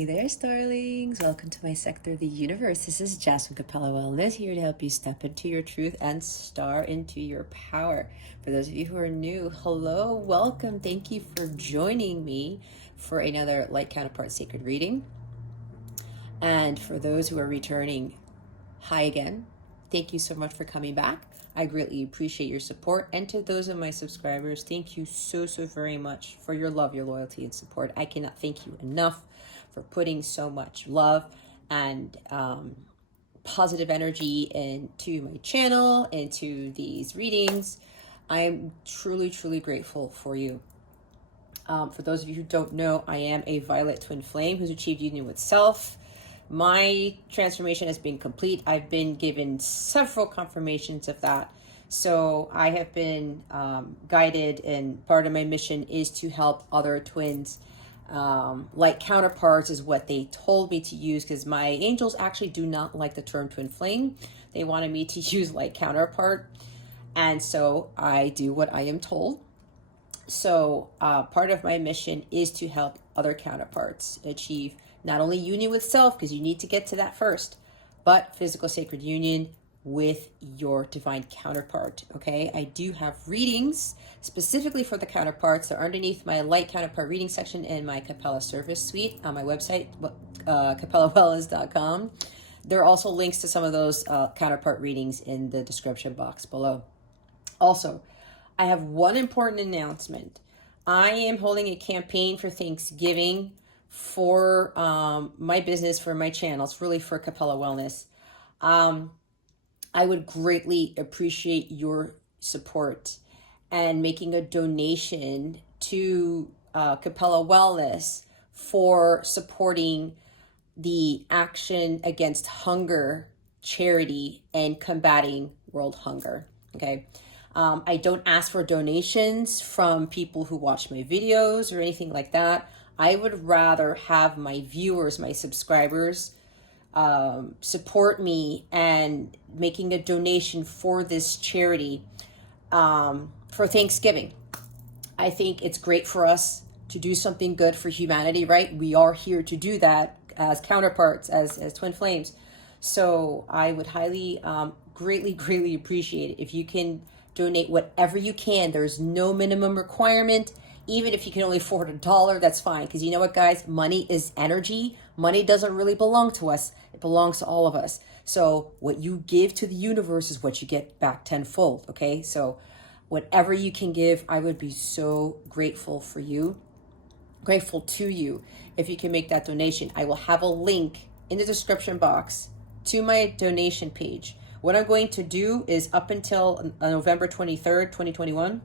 Hey there, starlings. Welcome to my sector of the universe. This is Jasmine Capella Wellness, here to help you step into your truth and star into your power. For those of you who are new, hello, welcome. Thank you for joining me for another Light Counterpart Sacred reading. And for those who are returning, hi again. Thank you so much for coming back. I greatly appreciate your support. And to those of my subscribers, thank you so very much for your love, your loyalty, and support. I cannot thank you enough for putting so much love and positive energy into my channel, into these readings. I am truly grateful for you. For those of you who don't know, I am a violet twin flame who's achieved union with self. My transformation has been complete. I've been given several confirmations of that. So I have been guided, and part of my mission is to help other twins. Light counterparts is what they told me to use, because my angels actually do not like the term twin flame. They wanted me to use light counterpart. And so I do what I am told. So part of my mission is to help other counterparts achieve not only union with self, because you need to get to that first, but physical sacred union with your divine counterpart. Okay, I do have readings specifically for the counterparts. They're underneath my light counterpart reading section in my Capella service suite on my website, capellawellness.com. There are also links to some of those counterpart readings in the description box below. Also, I have one important announcement. I am holding a campaign for Thanksgiving for my business, for my channel. It's really for Capella Wellness. I would greatly appreciate your support and making a donation to Capella Wellness for supporting the Action Against Hunger charity and combating world hunger. Okay. I don't ask for donations from people who watch my videos or anything like that. I would rather have my viewers, my subscribers, support me and making a donation for this charity for Thanksgiving. I think it's great for us to do something good for humanity, right? We are here to do that as counterparts, as twin flames. So I would highly, greatly appreciate it if you can donate whatever you can. There's no minimum requirement. Even if you can only afford $1, that's fine. Because you know what, guys? Money is energy. Money doesn't really belong to us. It belongs to all of us. So what you give to the universe is what you get back tenfold, okay? So whatever you can give, I would be so grateful for you, grateful to you if you can make that donation. I will have a link in the description box to my donation page. What I'm going to do is up until November 23rd, 2021,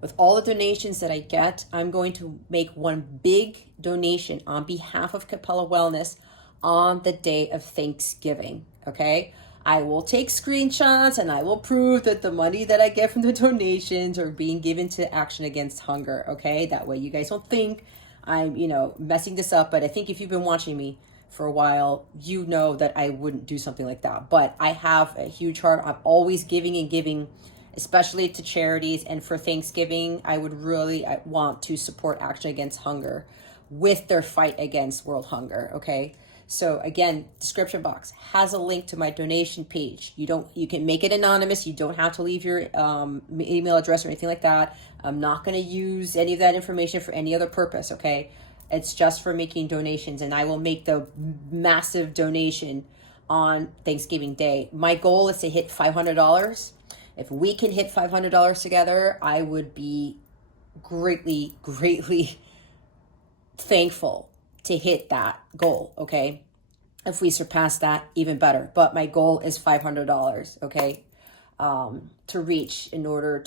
with all the donations that I get, I'm going to make one big donation on behalf of Capella Wellness on the day of Thanksgiving, okay? I will take screenshots and I will prove that the money that I get from the donations are being given to Action Against Hunger, okay? That way you guys don't think I'm, messing this up. But I think if you've been watching me for a while, you know that I wouldn't do something like that. But I have a huge heart. I'm always giving and giving, especially to charities. And for Thanksgiving, I want to support Action Against Hunger with their fight against world hunger, okay? So again, description box has a link to my donation page. You can make it anonymous. You don't have to leave your email address or anything like that. I'm not going to use any of that information for any other purpose, okay? It's just for making donations, and I will make the massive donation on Thanksgiving Day. My goal is to hit $500. If we can hit $500 together, I would be greatly thankful to hit that goal, okay? If we surpass that, even better. But my goal is $500, okay, to reach in order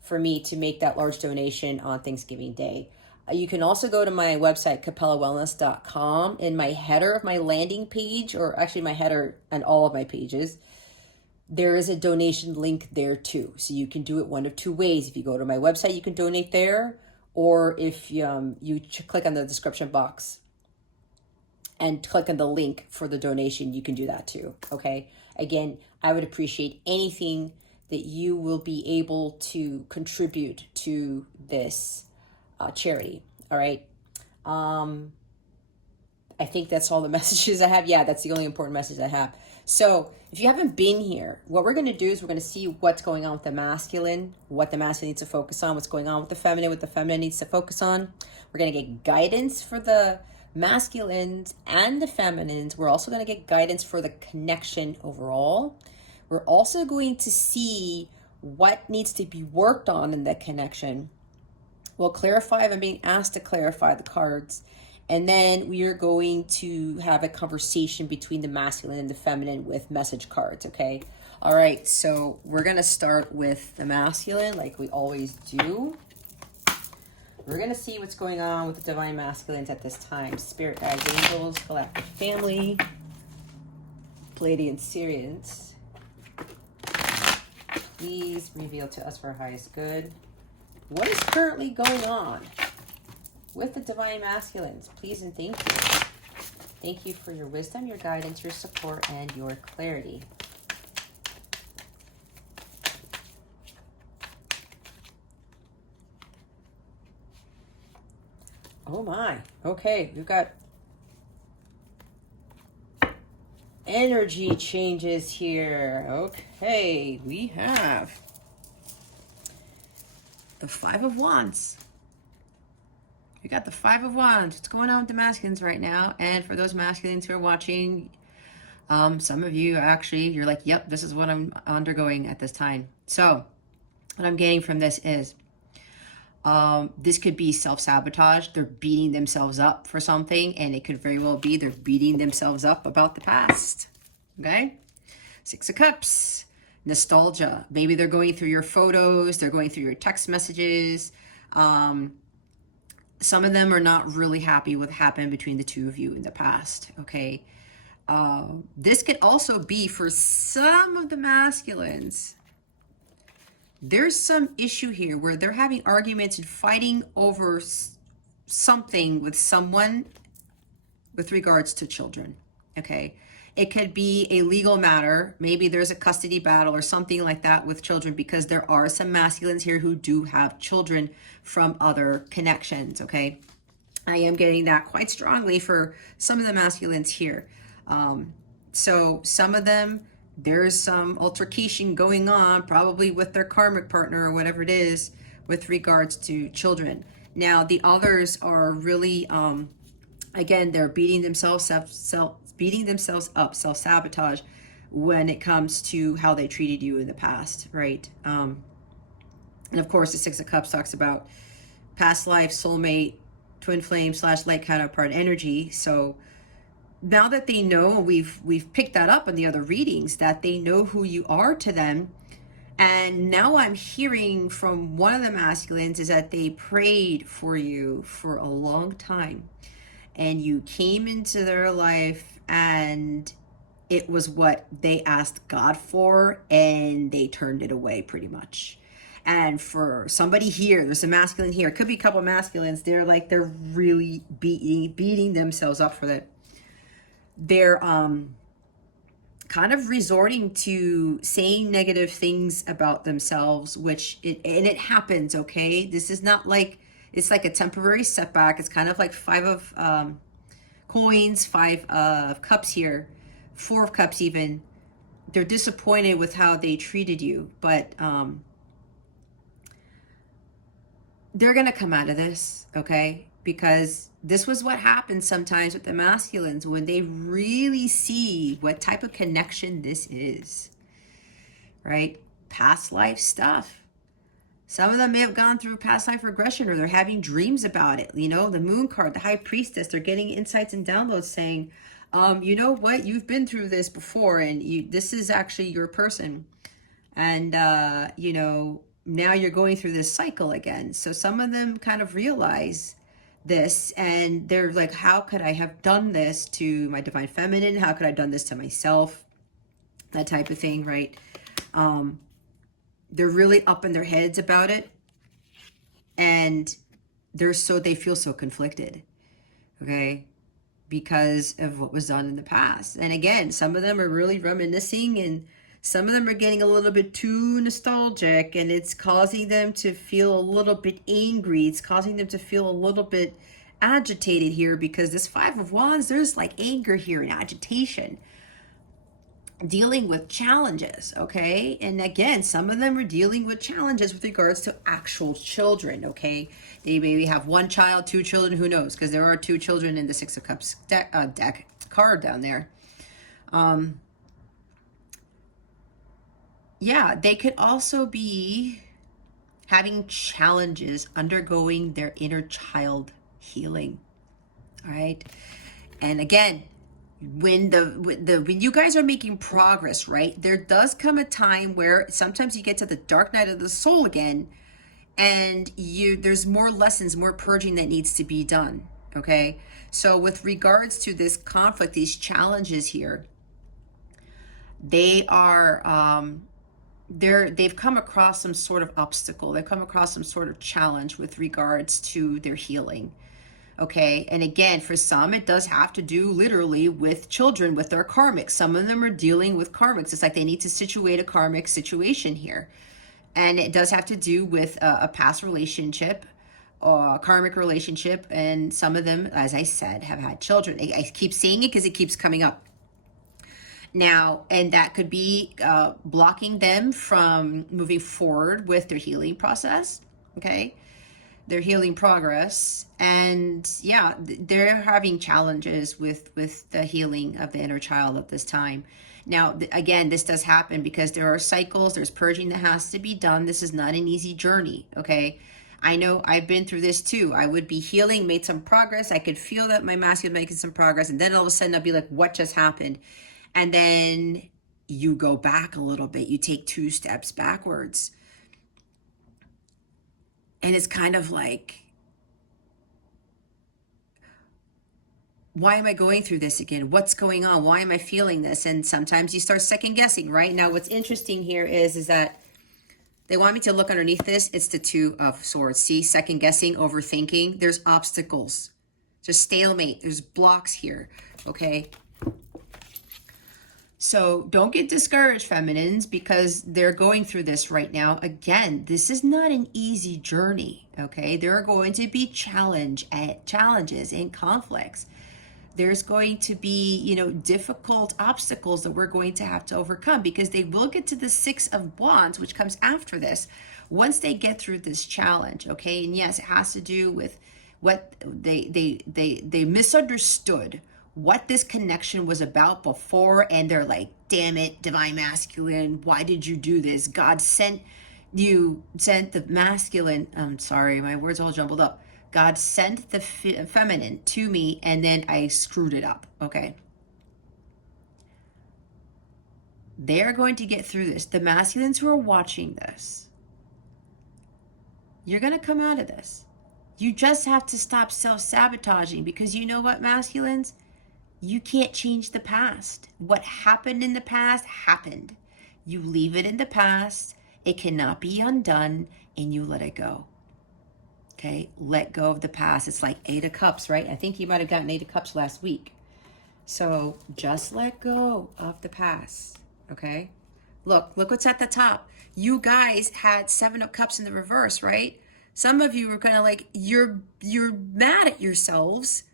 for me to make that large donation on Thanksgiving Day. You can also go to my website, capellawellness.com. In my header of my landing page, or actually my header and all of my pages, there is a donation link there too. So you can do it one of two ways. If you go to my website, you can donate there. Or if you click on the description box and click on the link for the donation, you can do that too, okay? Again, I would appreciate anything that you will be able to contribute to this charity, all right? I think that's all the messages I have. Yeah, that's the only important message I have. So if you haven't been here, what we're going to do is we're going to see what's going on with the masculine, what the masculine needs to focus on, what's going on with the feminine, what the feminine needs to focus on. We're going to get guidance for the masculines and the feminines. We're also going to get guidance for the connection overall. We're also going to see what needs to be worked on in the connection. We'll clarify if I'm being asked to clarify the cards. And then we are going to have a conversation between the masculine and the feminine with message cards, okay? All right, so we're going to start with the masculine like we always do. We're going to see what's going on with the divine masculines at this time. Spirit guides, angels, galactic family, Pleiadian Syrians. Please reveal to us for our highest good. What is currently going on with the divine masculines? Please and thank you. Thank you for your wisdom, your guidance, your support, and your clarity. Oh my. Okay, we've got energy changes here. Okay, we have the Five of Wands. We got the Five of Wands. What's going on with the masculines right now? And for those masculines who are watching, some of you actually, you're like, yep, this is what I'm undergoing at this time. So what I'm getting from this is this could be self-sabotage. They're beating themselves up for something, and it could very well be they're beating themselves up about the past. Okay? Six of Cups. Nostalgia. Maybe they're going through your photos. They're going through your text messages. Some of them are not really happy with what happened between the two of you in the past, okay? This could also be for some of the masculines. There's some issue here where they're having arguments and fighting over something with someone with regards to children, okay? It could be a legal matter. Maybe there's a custody battle or something like that with children, because there are some masculines here who do have children from other connections, okay? I am getting that quite strongly for some of the masculines here. So some of them, there's some altercation going on, probably with their karmic partner or whatever it is, with regards to children. Now, the others are really, again, they're beating themselves up, self-sabotage when it comes to how they treated you in the past, right? And of course, the Six of Cups talks about past life, soulmate, twin flame / light counterpart energy. So now that they know, we've picked that up in the other readings, that they know who you are to them. And now I'm hearing from one of the masculines is that they prayed for you for a long time, and you came into their life and it was what they asked God for, and they turned it away pretty much. And for somebody here, there's a masculine here, it could be a couple of masculines, they're really beating themselves up for that. They're kind of resorting to saying negative things about themselves, which it happens, okay? This is not like, it's like a temporary setback. It's kind of like Five of Coins, Five of Cups here, Four of Cups even. They're disappointed with how they treated you, but they're going to come out of this, okay? Because this was what happens sometimes with the masculines when they really see what type of connection this is, right? Past life stuff. Some of them may have gone through past life regression, or they're having dreams about it. You know, the Moon card, the High Priestess, they're getting insights and downloads saying, you know what, you've been through this before, and this is actually your person. And, you know, now you're going through this cycle again. So some of them kind of realize this, and they're like, how could I have done this to my divine feminine? How could I have done this to myself? That type of thing, right? They're really up in their heads about it, and they feel so conflicted, okay, because of what was done in the past. And again, some of them are really reminiscing, and some of them are getting a little bit too nostalgic, and it's causing them to feel a little bit angry. It's causing them to feel a little bit agitated here because this Five of Wands, there's like anger here and agitation. Dealing with challenges, okay? And again, some of them are dealing with challenges with regards to actual children, okay? They maybe have one child, two children, who knows? Because there are two children in the Six of Cups deck card down there. Yeah, they could also be having challenges undergoing their inner child healing, all right? And again, when you guys are making progress, right, there does come a time where sometimes you get to the dark night of the soul again, and there's more lessons, more purging that needs to be done, okay? So with regards to this conflict, these challenges here, they are they've come across some sort of obstacle. They've come across some sort of challenge with regards to their healing. Okay, and again, for some, it does have to do literally with children, with their karmics. Some of them are dealing with karmics. It's like they need to situate a karmic situation here. And it does have to do with a past relationship, a karmic relationship. And some of them, as I said, have had children. I keep saying it because it keeps coming up. Now, and that could be blocking them from moving forward with their healing process, okay? Their healing progress. And yeah, they're having challenges with the healing of the inner child at this time. Now, again, this does happen because there are cycles, there's purging that has to be done. This is not an easy journey, okay? I know I've been through this too. I would be healing, made some progress. I could feel that my masculine making some progress. And then all of a sudden I'd be like, what just happened? And then you go back a little bit. You take 2 steps backwards. And it's kind of like, why am I going through this again? What's going on? Why am I feeling this? And sometimes you start second guessing, right? Now, what's interesting here is that they want me to look underneath this. It's the 2 of Swords. See, second guessing, overthinking. There's obstacles. There's stalemate. There's blocks here, okay? So don't get discouraged, feminines, because they're going through this right now. Again, this is not an easy journey, okay? There are going to be challenges and conflicts. There's going to be, difficult obstacles that we're going to have to overcome, because they will get to the 6 of Wands, which comes after this, once they get through this challenge, okay? And yes, it has to do with what they misunderstood what this connection was about before, and they're like, damn it, divine masculine, why did you do this? God sent the masculine, I'm sorry, my words all jumbled up. God sent the feminine to me, and then I screwed it up, okay? They're going to get through this. The masculines who are watching this, you're going to come out of this. You just have to stop self-sabotaging, because you know what, masculines? You can't change the past. What happened in the past happened. You leave it in the past. It cannot be undone, and you let it go. Okay? Let go of the past. It's like 8 of Cups, right? I think you might have gotten 8 of Cups last week. So just let go of the past. Okay? Look what's at the top. You guys had 7 of Cups in the reverse, right? Some of you were kind of like, you're mad at yourselves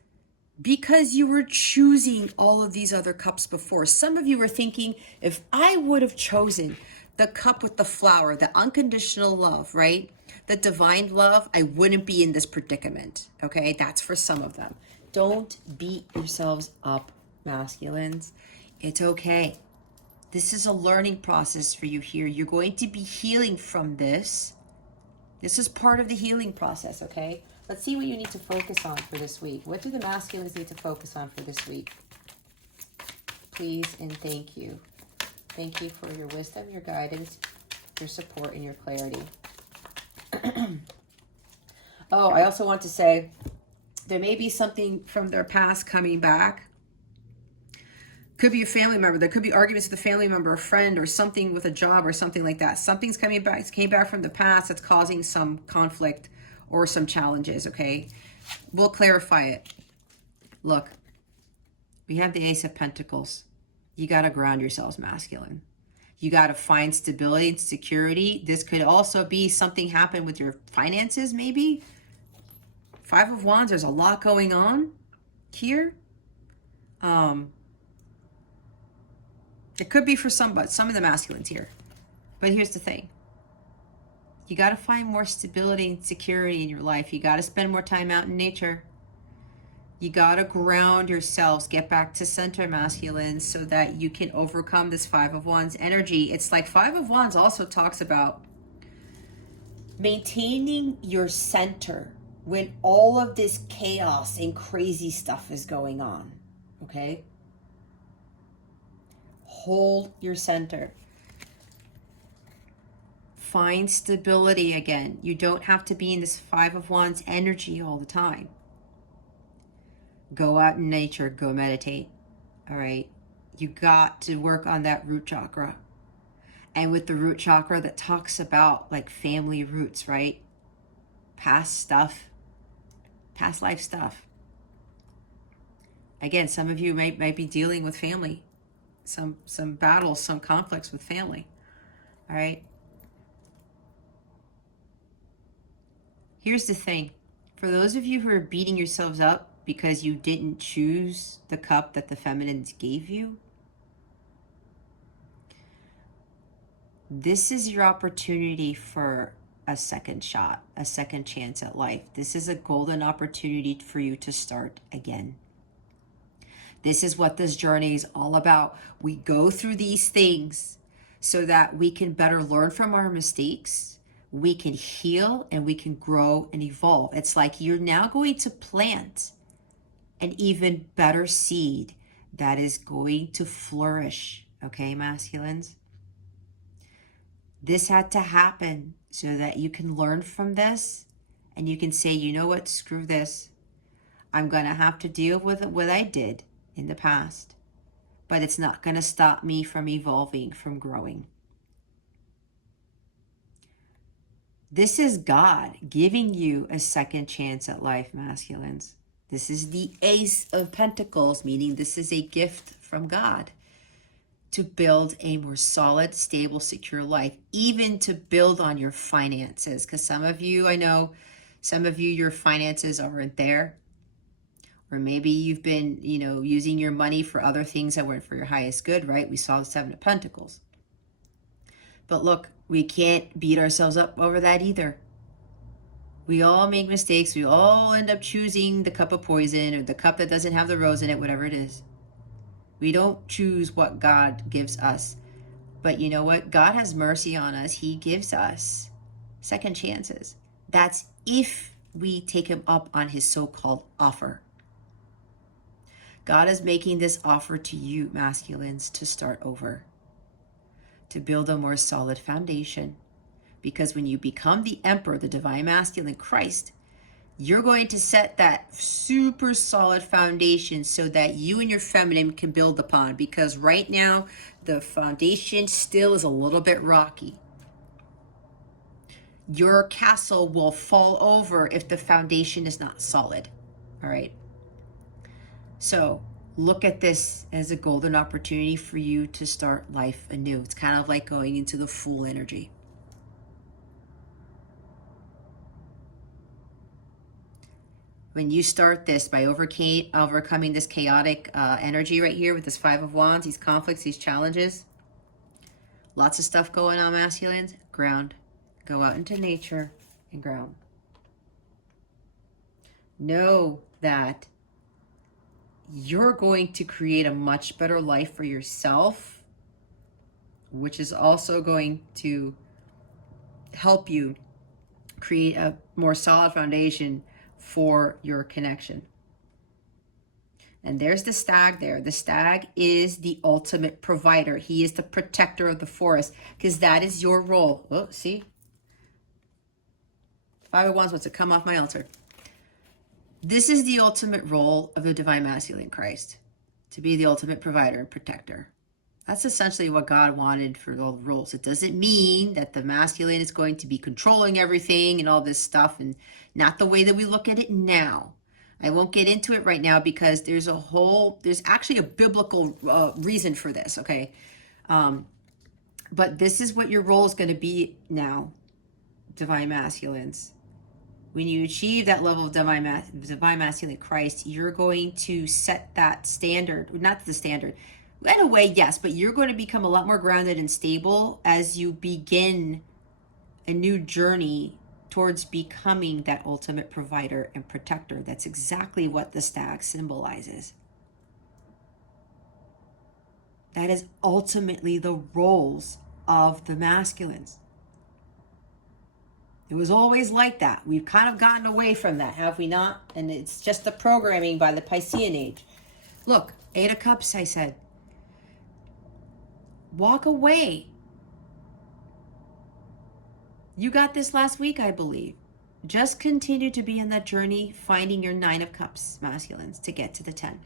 because you were choosing all of these other cups before. Some of you were thinking, if I would have chosen the cup with the flower, the unconditional love, right? The divine love, I wouldn't be in this predicament, okay? That's for some of them. Don't beat yourselves up, masculines. It's okay. This is a learning process for you here. You're going to be healing from this. This is part of the healing process, okay? Let's see what you need to focus on for this week. What do the masculines need to focus on for this week? Please and thank you. Thank you for your wisdom, your guidance, your support, and your clarity. Oh, I also want to say there may be something from their past coming back. Could be a family member. There could be arguments with a family member, a friend, or something with a job or something like that. Something's coming back. It came back from the past that's causing some conflict or some challenges, okay? We'll clarify it. Look, we have the Ace of Pentacles. You got to ground yourselves, masculine. You got to find stability and security. This could also be something happen with your finances, maybe. Five of Wands, there's a lot going on here. It could be for some of the masculines here. But here's the thing. You got to find more stability and security in your life. You got to spend more time out in nature. You got to ground yourselves, get back to center, masculines, so that you can overcome this Five of Wands energy. It's like Five of Wands also talks about maintaining your center when all of this chaos and crazy stuff is going on, okay? Hold your center. Find stability again. You don't have to be in this Five of Wands energy all the time. Go out in nature, go meditate, all right? You got to work on that root chakra. And with the root chakra, that talks about like family roots, right? Past stuff, past life stuff. Again, some of you might be dealing with family, some battles, some conflicts with family, all right? Here's the thing. For those of you who are beating yourselves up because you didn't choose the cup that the feminines gave you, this is your opportunity for a second shot, a second chance at life. This is a golden opportunity for you to start again. This is what this journey is all about. We go through these things so that we can better learn from our mistakes, we can heal, and we can grow and evolve. It's like you're now going to plant an even better seed that is going to flourish, okay, masculines? This had to happen so that you can learn from this and you can say, you know what, screw this. I'm going to have to deal with what I did in the past, but it's not going to stop me from evolving, from growing. This is God giving you a second chance at life, masculines. This is the Ace of Pentacles, meaning this is a gift from God to build a more solid, stable, secure life, even to build on your finances. Because some of you, I know, some of you, your finances aren't there. Or maybe you've been, using your money for other things that weren't for your highest good, right? We saw the Seven of Pentacles. But look, we can't beat ourselves up over that either. We all make mistakes. We all end up choosing the cup of poison or the cup that doesn't have the rose in it, whatever it is. We don't choose what God gives us. But you know what? God has mercy on us. He gives us second chances. That's if we take him up on his so-called offer. God is making this offer to you, masculines, to start over, to build a more solid foundation. Because when you become the Emperor, the Divine Masculine Christ, you're going to set that super solid foundation so that you and your feminine can build upon. Because right now, the foundation still is a little bit rocky. Your castle will fall over if the foundation is not solid. All right. So look at this as a golden opportunity for you to start life anew. It's kind of like going into the Fool energy. When you start this by overcoming this chaotic energy right here with this Five of Wands, these conflicts, these challenges, lots of stuff going on, masculines, ground. Go out into nature and ground. Know that you're going to create a much better life for yourself, which is also going to help you create a more solid foundation for your connection. And there's the stag there. The stag is the ultimate provider. He is the protector of the forest, because that is your role. Oh, see? Five of Wands wants to come off my altar. This is the ultimate role of the Divine Masculine Christ, to be the ultimate provider and protector. That's essentially what God wanted for all the roles. It doesn't mean that the masculine is going to be controlling everything and all this stuff, and not the way that we look at it now. I won't get into it right now because there's actually a biblical reason for this, okay? But this is what your role is going to be now, Divine Masculines. When you achieve that level of divine masculine Christ, you're going to set that standard, not the standard. In a way, yes, but you're going to become a lot more grounded and stable as you begin a new journey towards becoming that ultimate provider and protector. That's exactly what the stag symbolizes. That is ultimately the roles of the masculines. It was always like that. We've kind of gotten away from that, have we not? And it's just the programming by the Piscean age. Look, 8 of Cups, I said. Walk away. You got this last week, I believe. Just continue to be in that journey, finding your 9 of Cups, masculines, to get to the 10.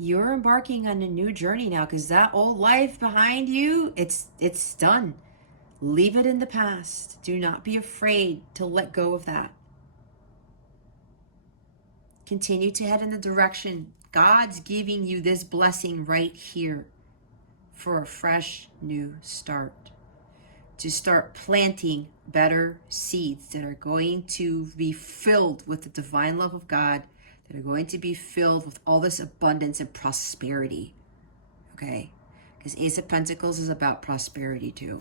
You're embarking on a new journey now, because that old life behind you, it's done. Leave it in the past. Do not be afraid to let go of that. Continue to head in the direction. God's giving you this blessing right here for a fresh new start. To start planting better seeds that are going to be filled with the divine love of God, that are going to be filled with all this abundance and prosperity. Okay? Because Ace of Pentacles is about prosperity too.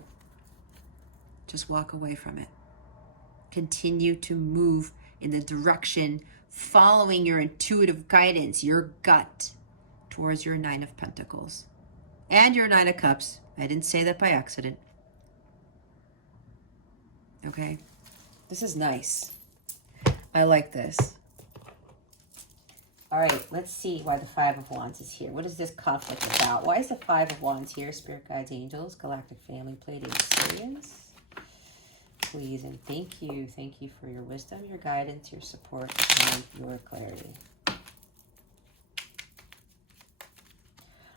Just walk away from it. Continue to move in the direction, following your intuitive guidance, your gut, towards your 9 of Pentacles. And your 9 of Cups. I didn't say that by accident. Okay? This is nice. I like this. All right, let's see why the 5 of Wands is here. What is this conflict about? Why is the 5 of Wands here? Spirit guides, angels, galactic family, Pleiadian Sirians. Please and thank you. Thank you for your wisdom, your guidance, your support, and your clarity.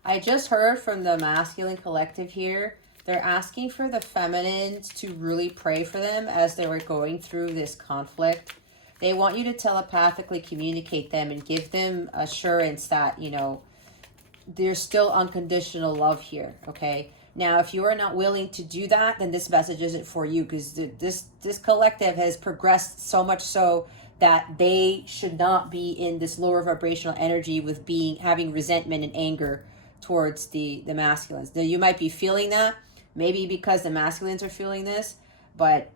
I just heard from the masculine collective here. They're asking for the feminines to really pray for them as they were going through this conflict. They want you to telepathically communicate them and give them assurance that, you know, there's still unconditional love here, okay? Now, if you are not willing to do that, then this message isn't for you, because this collective has progressed so much so that they should not be in this lower vibrational energy with having resentment and anger towards the masculines. Now, you might be feeling that, maybe because the masculines are feeling this, but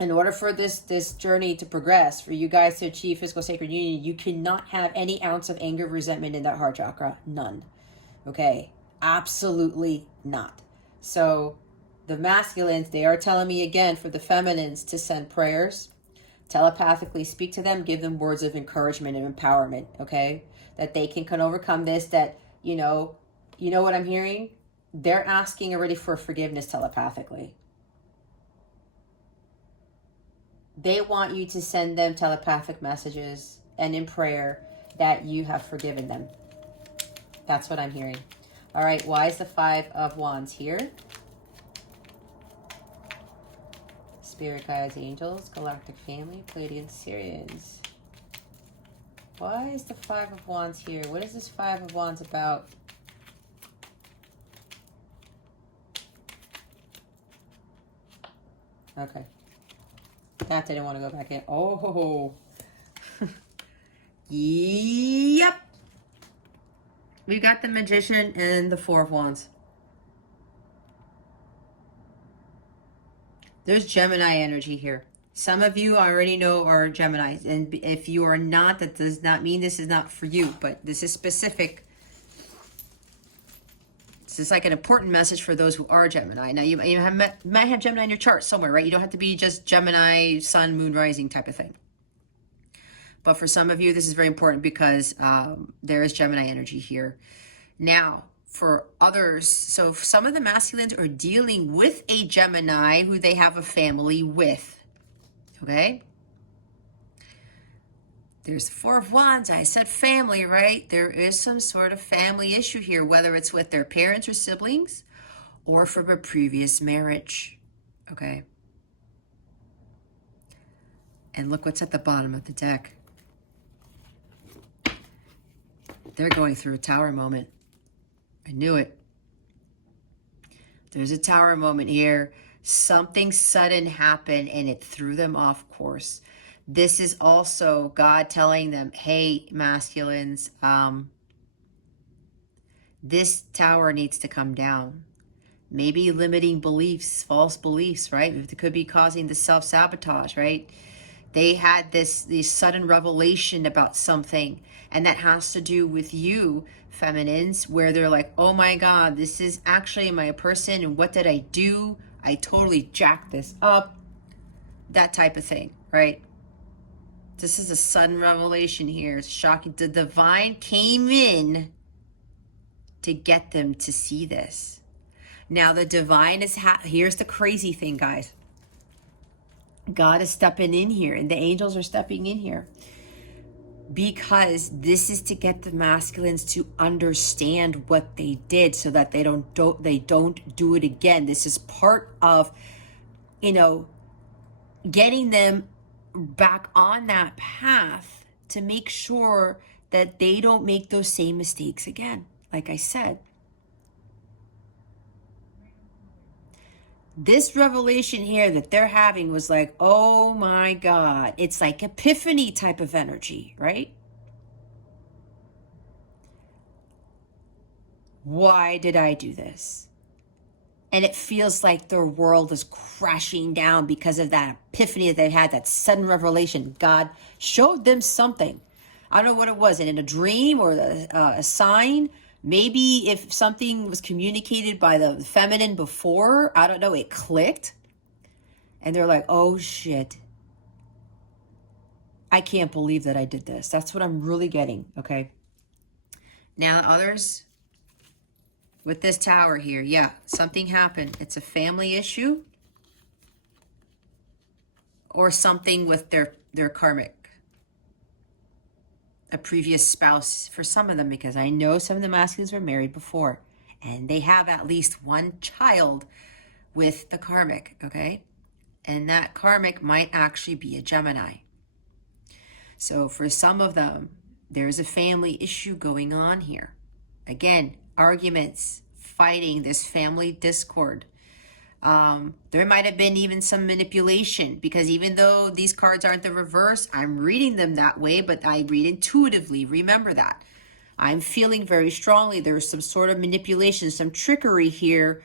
in order for this journey to progress, for you guys to achieve physical sacred union, you cannot have any ounce of anger, resentment in that heart chakra. None. Okay? Absolutely not. So the masculines, they are telling me again for the feminines to send prayers, telepathically speak to them, give them words of encouragement and empowerment, okay? That they can overcome this, that, you know what I'm hearing? They're asking already for forgiveness telepathically. They want you to send them telepathic messages and in prayer that you have forgiven them. That's what I'm hearing. All right, why is the 5 of Wands here? Spirit guides, angels, galactic family, Pleiadian Sirians. Why is the 5 of Wands here? What is this 5 of Wands about? Okay. That didn't want to go back in. Oh. Yep. We got the Magician and the 4 of Wands. There's Gemini energy here. Some of you already know are Geminis. And if you are not, that does not mean this is not for you. But this is specific. This is like an important message for those who are Gemini. Now, you might have Gemini in your chart somewhere, right? You don't have to be just Gemini, sun, moon, rising type of thing. But for some of you, this is very important because there is Gemini energy here. Now, for others, so some of the masculines are dealing with a Gemini who they have a family with, okay? There's the 4 of Wands. I said family, right? There is some sort of family issue here, whether it's with their parents or siblings or from a previous marriage, okay? And look what's at the bottom of the deck. They're going through a tower moment. I knew it. There's a tower moment here. Something sudden happened and it threw them off course. This is also God telling them, hey, masculines, this tower needs to come down. Maybe limiting beliefs, false beliefs, right? It could be causing the self-sabotage, right? They had this sudden revelation about something, and that has to do with you, feminines, where they're like, oh my God, this is actually my person, and what did I do? I totally jacked this up. That type of thing, right? This is a sudden revelation here. It's shocking. The divine came in to get them to see this. Now the divine is, here's the crazy thing, guys. God is stepping in here, and the angels are stepping in here, because this is to get the masculines to understand what they did, so that they don't do it again. This is part of, you know, getting them back on that path to make sure that they don't make those same mistakes again. Like I said, this revelation here that they're having was like, oh my God, it's like epiphany type of energy, right? Why did I do this? And it feels like their world is crashing down because of that epiphany that they had, that sudden revelation. God showed them something. I don't know what it was, in a dream or a sign. Maybe if something was communicated by the feminine before, I don't know, it clicked. And they're like, oh shit, I can't believe that I did this. That's what I'm really getting, okay? Now others, with this tower here, yeah, something happened. It's a family issue or something with their karmic. A previous spouse for some of them, because I know some of the masculines were married before and they have at least one child with the karmic, okay? And that karmic might actually be a Gemini. So for some of them, there's a family issue going on here. Again, arguments, fighting, this family discord. There might have been even some manipulation, because even though these cards aren't the reverse, I'm reading them that way, but I read intuitively. Remember that. I'm feeling very strongly there's some sort of manipulation, some trickery here,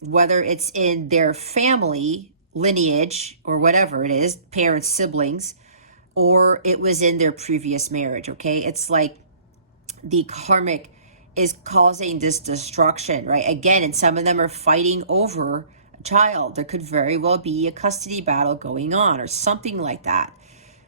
whether it's in their family lineage or whatever it is, parents, siblings, or it was in their previous marriage, okay? It's like the karmic is causing this destruction, right? Again, and some of them are fighting over a child. There could very well be a custody battle going on or something like that.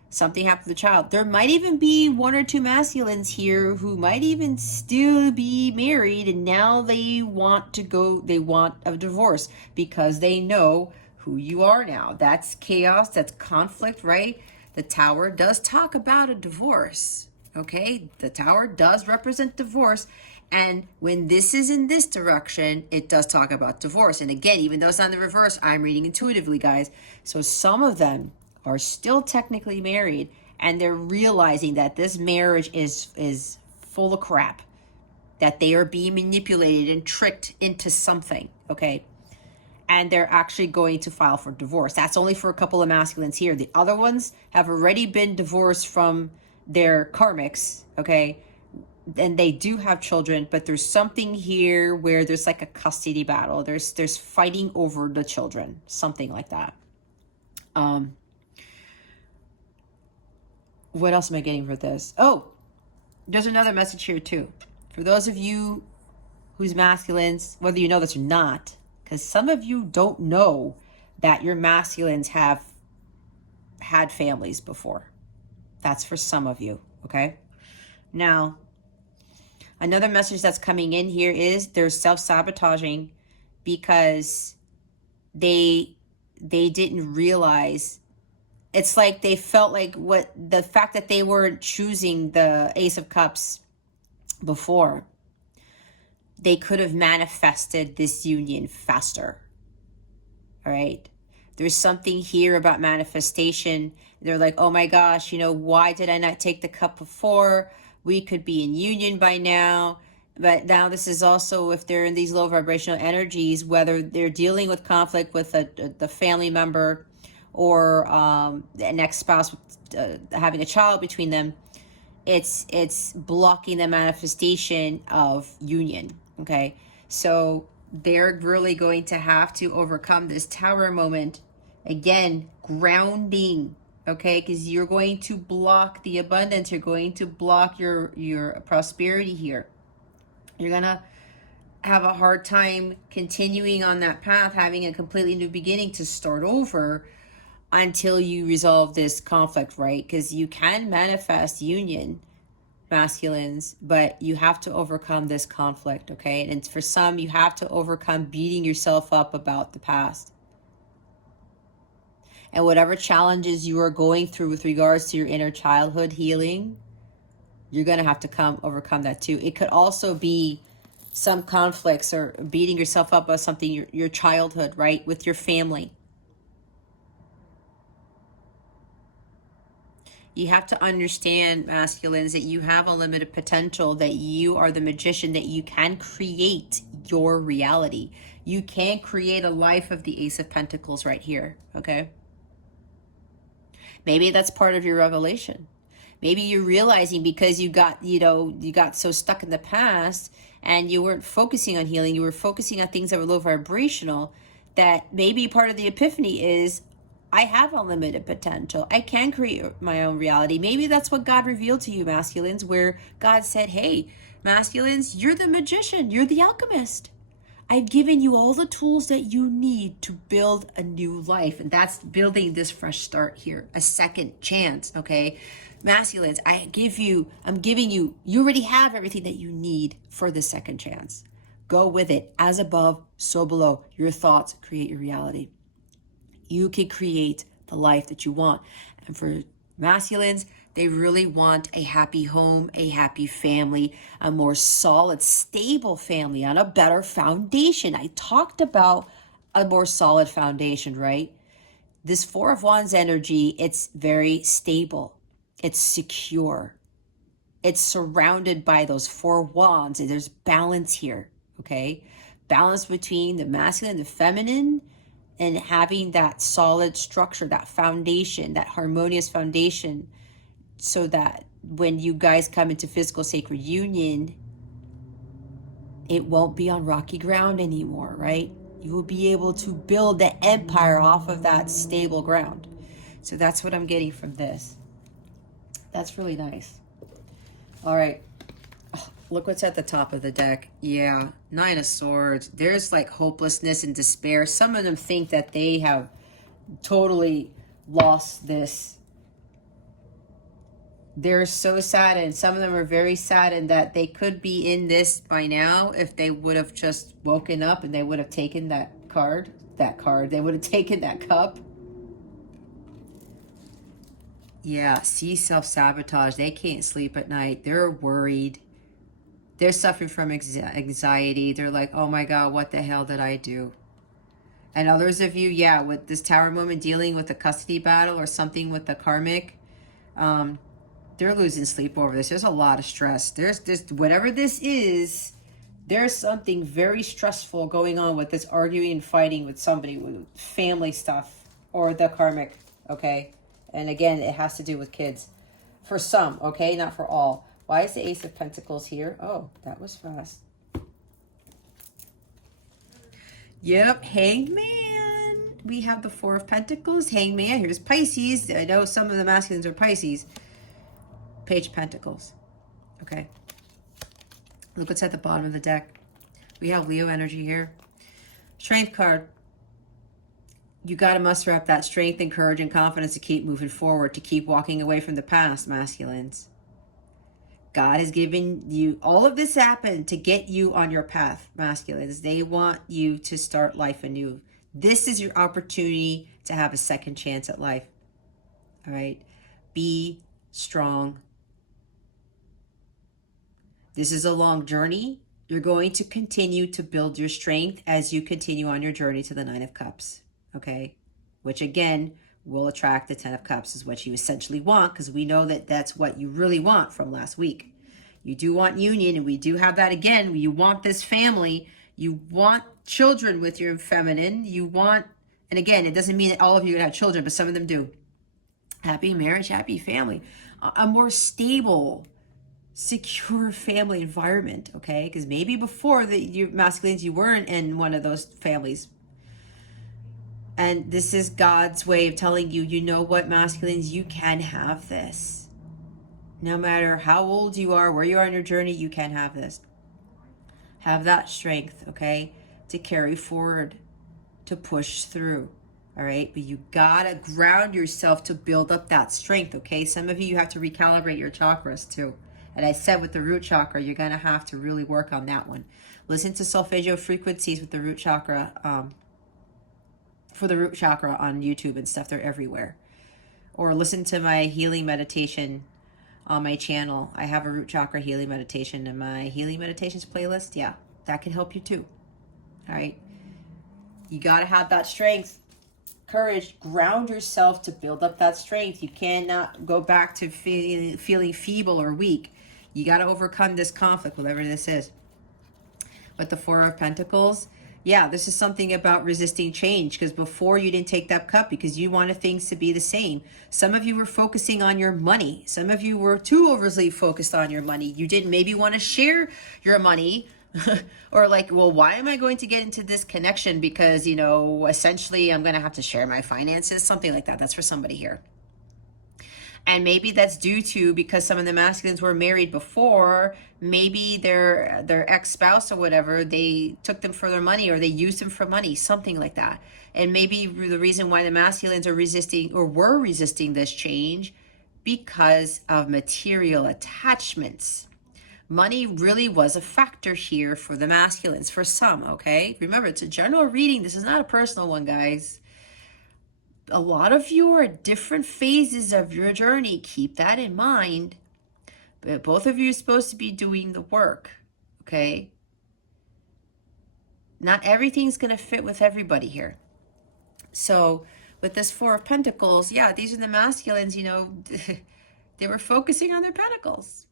Something happened to the child. There might even be one or two masculines here who might even still be married, and now they want a divorce because they know who you are now. That's chaos, that's conflict, right? The tower does talk about a divorce, okay? The tower does represent divorce. And when this is in this direction, it does talk about divorce. And again, even though it's not in the reverse, I'm reading intuitively, guys. So some of them are still technically married, and they're realizing that this marriage is full of crap, that they are being manipulated and tricked into something, okay? And they're actually going to file for divorce. That's only for a couple of masculines here. The other ones have already been divorced from their karmics, okay? And they do have children, but there's something here where there's like a custody battle. There's fighting over the children, something like that. What else am I getting for this? Oh, there's another message here too. For those of you who's masculines, whether you know this or not, because some of you don't know that your masculines have had families before. That's for some of you, okay? Now, another message that's coming in here is they're self-sabotaging because they didn't realize. It's like they felt like the fact that they weren't choosing the Ace of Cups before, they could have manifested this union faster. All right. There's something here about manifestation. They're like, oh my gosh, why did I not take the cup before? We could be in union by now. But now this is also if they're in these low vibrational energies, whether they're dealing with conflict with the family member or an ex-spouse having a child between them, it's blocking the manifestation of union. Okay, so they're really going to have to overcome this tower moment. Again, grounding. Okay, because you're going to block the abundance. You're going to block your prosperity here. You're gonna have a hard time continuing on that path, having a completely new beginning to start over until you resolve this conflict, right? Because you can manifest union, masculines, but you have to overcome this conflict, okay? And for some, you have to overcome beating yourself up about the past. And whatever challenges you are going through with regards to your inner childhood healing, you're going to have to overcome that too. It could also be some conflicts or beating yourself up about something, your childhood, right? With your family. You have to understand, masculines, that you have unlimited potential, that you are the magician, that you can create your reality. You can create a life of the Ace of Pentacles right here, okay? Maybe that's part of your revelation. Maybe you're realizing because you got so stuck in the past and you weren't focusing on healing, you were focusing on things that were low vibrational, that maybe part of the epiphany is, I have unlimited potential. I can create my own reality. Maybe that's what God revealed to you, masculines, where God said, hey, masculines, you're the magician. You're the alchemist. I've given you all the tools that you need to build a new life. And that's building this fresh start here, a second chance, okay? Masculines, I'm giving you, you already have everything that you need for the second chance. Go with it. As above, so below. Your thoughts create your reality. You can create the life that you want. And for masculines, they really want a happy home, a happy family, a more solid, stable family on a better foundation. I talked about a more solid foundation, right? This Four of Wands energy, it's very stable. It's secure. It's surrounded by those four wands, and there's balance here, okay? Balance between the masculine and the feminine, and having that solid structure, that foundation, that harmonious foundation, so that when you guys come into physical sacred union, it won't be on rocky ground anymore, right? You will be able to build the empire off of that stable ground. So that's what I'm getting from this. That's really nice. All right. Oh, look what's at the top of the deck. Yeah, Nine of Swords. There's like hopelessness and despair. Some of them think that they have totally lost this. They're so saddened. Some of them are very saddened that they could be in this by now if they would have just woken up and they would have taken that card. They would have taken that cup. Yeah, see, self-sabotage. They can't sleep at night. They're worried. They're suffering from anxiety. They're like, oh my God, what the hell did I do? And others of you, yeah, with this Tower moment dealing with a custody battle or something with the karmic, they're losing sleep over this. There's a lot of stress. There's this, whatever this is, there's something very stressful going on with this arguing and fighting with somebody, with family stuff or the karmic, okay? And again, it has to do with kids. For some, okay? Not for all. Why is the Ace of Pentacles here? Oh, that was fast. Yep, Hangman. We have the Four of Pentacles. Hangman. Here's Pisces. I know some of the masculines are Pisces. Page of Pentacles. Okay. Look what's at the bottom of the deck. We have Leo energy here. Strength card. You got to muster up that strength and courage and confidence to keep moving forward, to keep walking away from the past, masculines. God has given you, all of this happened to get you on your path, masculines. They want you to start life anew. This is your opportunity to have a second chance at life. All right? Be strong. This is a long journey. You're going to continue to build your strength as you continue on your journey to the Nine of Cups. Okay? Which again, will attract the Ten of Cups, is what you essentially want, because we know that that's what you really want from last week. You do want union, and we do have that again. You want this family. You want children with your feminine. You want, and again, it doesn't mean that all of you are going to have children, but some of them do. Happy marriage, happy family. A more stable, secure family environment, okay? Because maybe before you masculines, you weren't in one of those families. And this is God's way of telling you, you know what, masculines, you can have this. No matter how old you are, where you are in your journey, you can have this. Have that strength, okay, to carry forward, to push through, all right? But you gotta ground yourself to build up that strength, okay? Some of you have to recalibrate your chakras too. And I said with the root chakra, you're gonna have to really work on that one. Listen to solfeggio frequencies with the root chakra, for the root chakra on YouTube and stuff. They're everywhere. Or listen to my healing meditation on my channel. I have a root chakra healing meditation in my healing meditations playlist. Yeah, that can help you too. All right. You got to have that strength, courage, ground yourself to build up that strength. You cannot go back to feeling feeble or weak. You got to overcome this conflict, whatever this is. With the Four of Pentacles, yeah, this is something about resisting change, because before you didn't take that cup because you wanted things to be the same. Some of you were focusing on your money. Some of you were too overly focused on your money. You didn't maybe want to share your money or like, well, why am I going to get into this connection? Because, you know, essentially I'm going to have to share my finances, something like that. That's for somebody here. And maybe that's due to because some of the masculines were married before, maybe their ex-spouse or whatever, they took them for their money or they used them for money, something like that. And maybe the reason why the masculines are resisting or were resisting this change because of material attachments. Money really was a factor here for the masculines, for some, okay? Remember, it's a general reading. This is not a personal one, guys. A lot of you are at different phases of your journey. Keep that in mind. But both of you are supposed to be doing the work, okay? Not everything's going to fit with everybody here. So with this Four of Pentacles, yeah, these are the masculines, you know, they were focusing on their pentacles.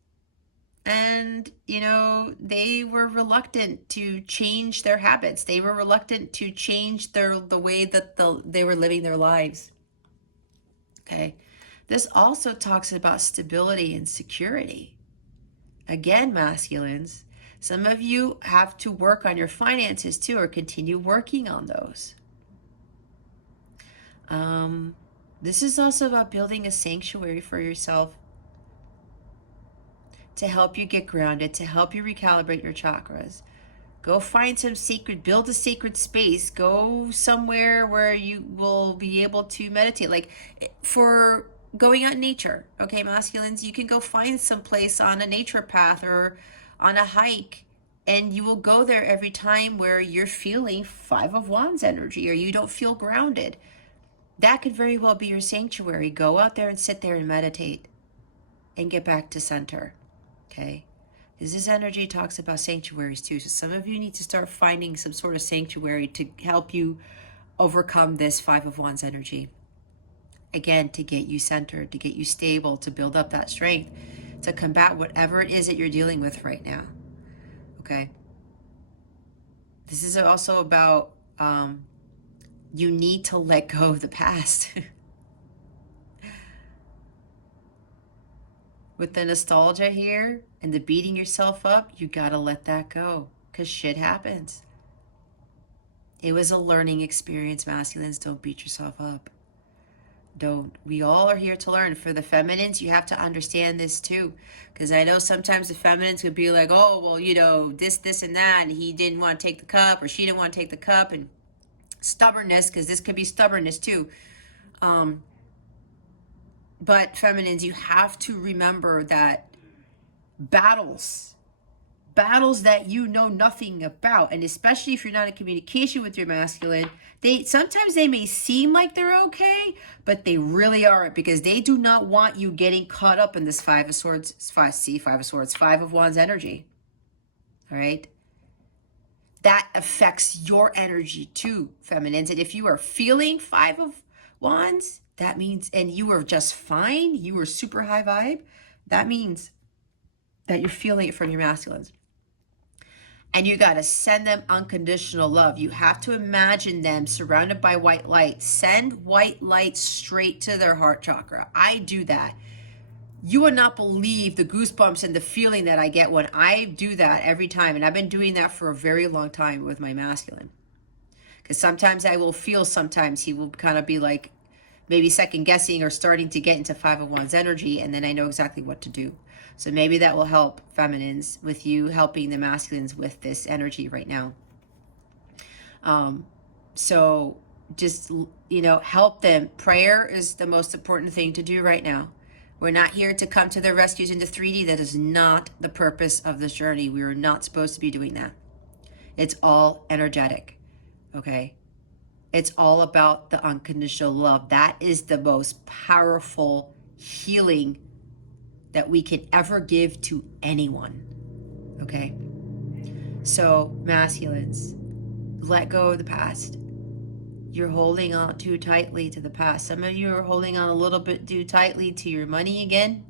And, you know, they were reluctant to change their habits. They were reluctant to change the way that they were living their lives. Okay. This also talks about stability and security. Again, masculines, some of you have to work on your finances too, or continue working on those. This is also about building a sanctuary for yourself, to help you get grounded, to help you recalibrate your chakras. Go find some sacred, build a sacred space. Go somewhere where you will be able to meditate. Like for going out in nature, okay, masculines, you can go find some place on a nature path or on a hike, and you will go there every time where you're feeling Five of Wands energy or you don't feel grounded. That could very well be your sanctuary. Go out there and sit there and meditate and get back to center. Okay, because this energy talks about sanctuaries too. So some of you need to start finding some sort of sanctuary to help you overcome this Five of Wands energy. Again, to get you centered, to get you stable, to build up that strength, to combat whatever it is that you're dealing with right now. Okay. This is also about you need to let go of the past. With the nostalgia here and the beating yourself up, you gotta let that go, because shit happens. It was a learning experience, masculines. Don't beat yourself up. Don't. We all are here to learn. For the feminines, you have to understand this too, because I know sometimes the feminines could be like, oh, well, you know, this, and that, and he didn't want to take the cup, or she didn't want to take the cup, and stubbornness, because this could be stubbornness too. But feminines, you have to remember that battles that you know nothing about, and especially if you're not in communication with your masculine, sometimes they may seem like they're okay, but they really aren't, because they do not want you getting caught up in this Five of Swords, Five of Wands energy. All right? That affects your energy too, feminines. And if you are feeling Five of Wands, that means, and you are just fine, you are super high vibe, that means that you're feeling it from your masculines. And you got to send them unconditional love. You have to imagine them surrounded by white light. Send white light straight to their heart chakra. I do that. You would not believe the goosebumps and the feeling that I get when I do that every time. And I've been doing that for a very long time with my masculine. Because sometimes I will feel, sometimes he will kind of be like maybe second guessing or starting to get into Five of Wands energy. And then I know exactly what to do. So maybe that will help feminines with you helping the masculines with this energy right now. So just, you know, help them. Prayer is the most important thing to do right now. We're not here to come to their rescues into 3D. That is not the purpose of this journey. We are not supposed to be doing that. It's all energetic, okay? It's all about the unconditional love. That is the most powerful healing that we can ever give to anyone, okay? So, masculines, let go of the past. You're holding on too tightly to the past. Some of you are holding on a little bit too tightly to your money again.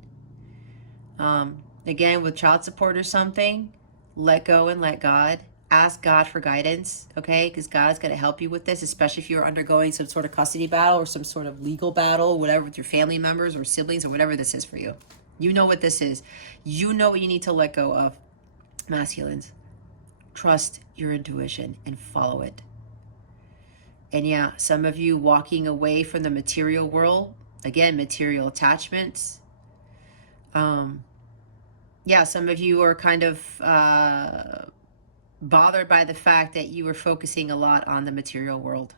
Again, with child support or something, let go and let God. Ask God for guidance, okay? Because God is going to help you with this, especially if you're undergoing some sort of custody battle or some sort of legal battle, whatever, with your family members or siblings or whatever this is for you. You know what this is. You know what you need to let go of, masculines. Trust your intuition and follow it. And yeah, some of you walking away from the material world, again, material attachments. Yeah, some of you are kind of bothered by the fact that you were focusing a lot on the material world.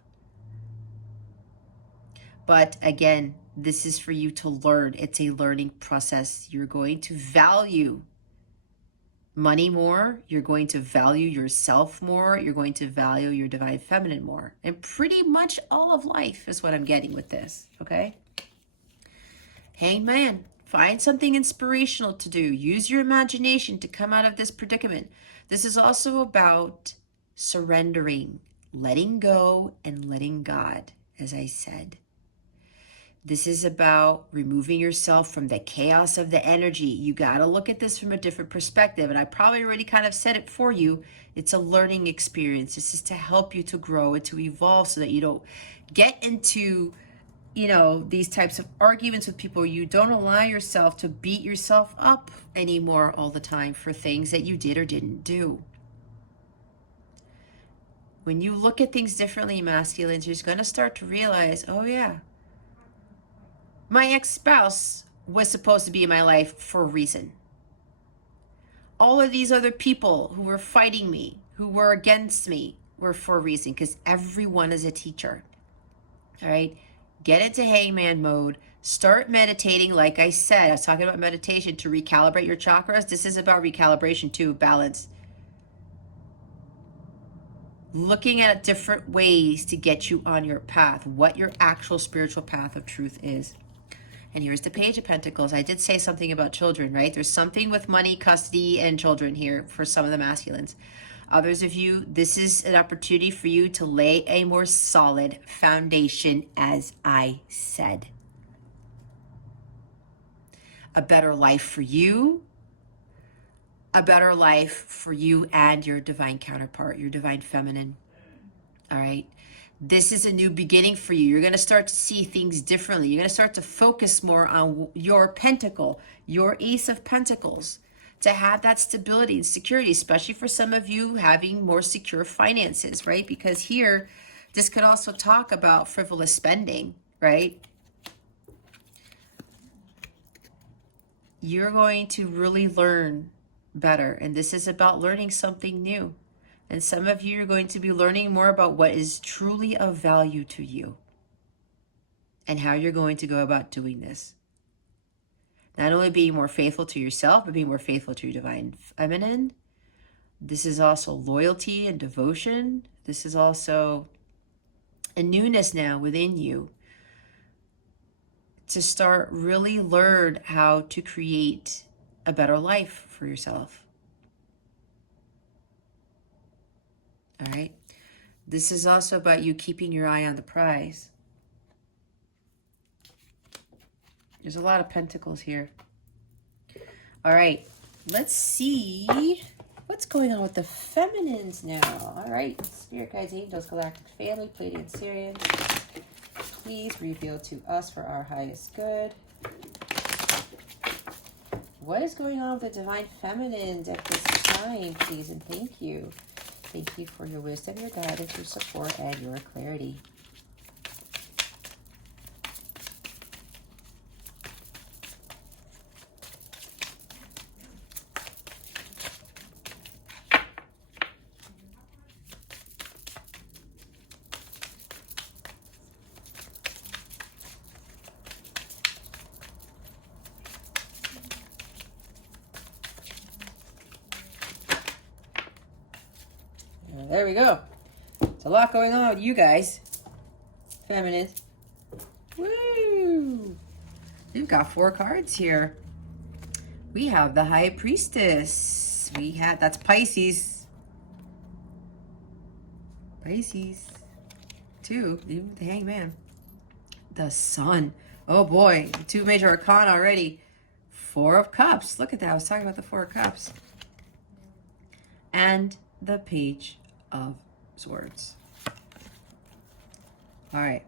But again, this is for you to learn. It's a learning process. You're going to value money more. You're going to value yourself more. You're going to value your divine feminine more. And pretty much all of life is what I'm getting with this, okay? Hanged Man, find something inspirational to do. Use your imagination to come out of this predicament. This is also about surrendering, letting go, and letting God, as I said. This is about removing yourself from the chaos of the energy. You got to look at this from a different perspective. And I probably already kind of said it for you. It's a learning experience. This is to help you to grow and to evolve so that you don't get into, you know, these types of arguments with people. You don't allow yourself to beat yourself up anymore all the time for things that you did or didn't do. When you look at things differently, masculines, you're going to start to realize, oh yeah, my ex-spouse was supposed to be in my life for a reason. All of these other people who were fighting me, who were against me, were for a reason, because everyone is a teacher. All right? Get into hangman mode. Start meditating. Like I said, I was talking about meditation to recalibrate your chakras. This is about recalibration too, balance. Looking at different ways to get you on your path, what your actual spiritual path of truth is. And here's the Page of Pentacles. I did say something about children, right? There's something with money, custody, and children here for some of the masculines. Others of you, this is an opportunity for you to lay a more solid foundation, as I said. A better life for you. A better life for you and your divine counterpart, your divine feminine. All right? This is a new beginning for you. You're going to start to see things differently. You're going to start to focus more on your pentacle, your Ace of Pentacles, to have that stability and security, especially for some of you having more secure finances, right? Because here, this could also talk about frivolous spending, right? You're going to really learn better, and this is about learning something new. And some of you are going to be learning more about what is truly of value to you and how you're going to go about doing this. Not only being more faithful to yourself, but being more faithful to your divine feminine. This is also loyalty and devotion. This is also a newness now within you to start really learn how to create a better life for yourself. All right. This is also about you keeping your eye on the prize. There's a lot of pentacles here. All right. let's see what's going on with the feminines now. All right, Spirit Guides, Angels, Galactic Family, Pleiadian Syrians, please reveal to us for our highest good. What is going on with the Divine Feminines at this time, please, and thank you. Thank you for your wisdom, your guidance, your support, and your clarity. There we go. It's a lot going on with you guys. Feminines. Woo! We've got 4 cards here. We have the High Priestess. That's Pisces. Pisces. 2, even the Hangman. The Sun. Oh boy, 2 major arcana already. 4 of Cups. Look at that. I was talking about the 4 of Cups. And the Page of Swords. All right.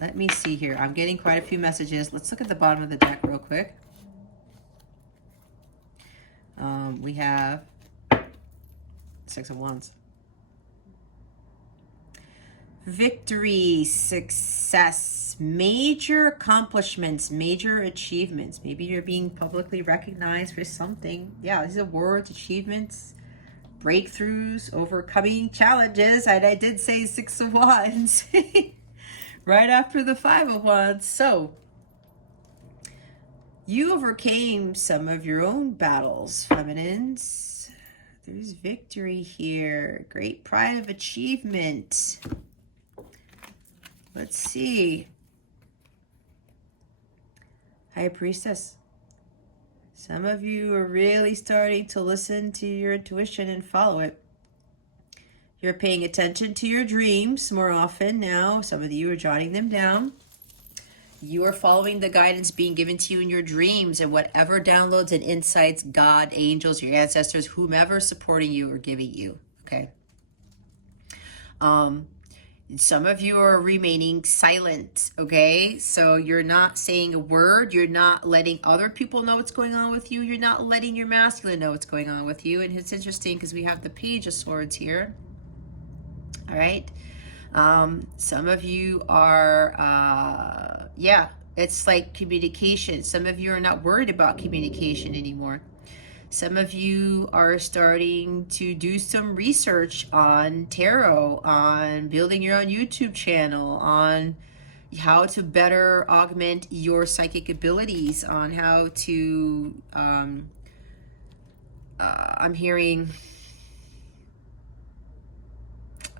Let me see here. I'm getting quite a few messages. Let's look at the bottom of the deck real quick. We have 6 of Wands. Victory, success, major accomplishments, major achievements. Maybe you're being publicly recognized for something. Yeah, these are awards, achievements, breakthroughs, overcoming challenges. And I did say 6 of Wands right after the 5 of Wands. So you overcame some of your own battles, feminines. There's victory here. Great pride of achievement. Let's see. High Priestess. Some of you are really starting to listen to your intuition and follow it. You're paying attention to your dreams more often now. Some of you are jotting them down. You are following the guidance being given to you in your dreams, and whatever downloads and insights God, angels, your ancestors, whomever is supporting you are giving you. Okay. Some of you are remaining silent, okay? So you're not saying a word. You're not letting other people know what's going on with you. You're not letting your masculine know what's going on with you. And it's interesting because we have the Page of Swords here. All right. Some of you are, it's like communication. Some of you are not worried about communication anymore. Some of you are starting to do some research on tarot, on building your own YouTube channel, on how to better augment your psychic abilities, on how to, I'm hearing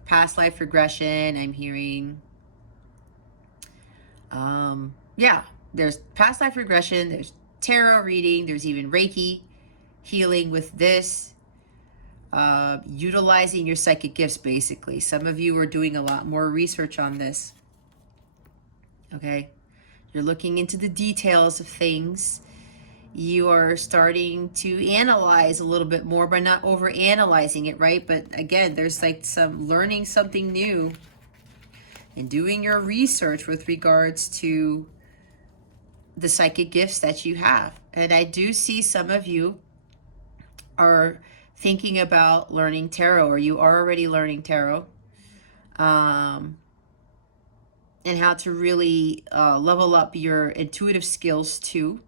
past life regression. I'm hearing, there's past life regression, there's tarot reading, there's even Reiki healing with this, utilizing your psychic gifts, basically. Some of you are doing a lot more research on this, okay? You're looking into the details of things. You are starting to analyze a little bit more, but not over analyzing it, right? But again, there's like some learning something new and doing your research with regards to the psychic gifts that you have. And I do see some of you are thinking about learning tarot, or you are already learning tarot, and how to really level up your intuitive skills too.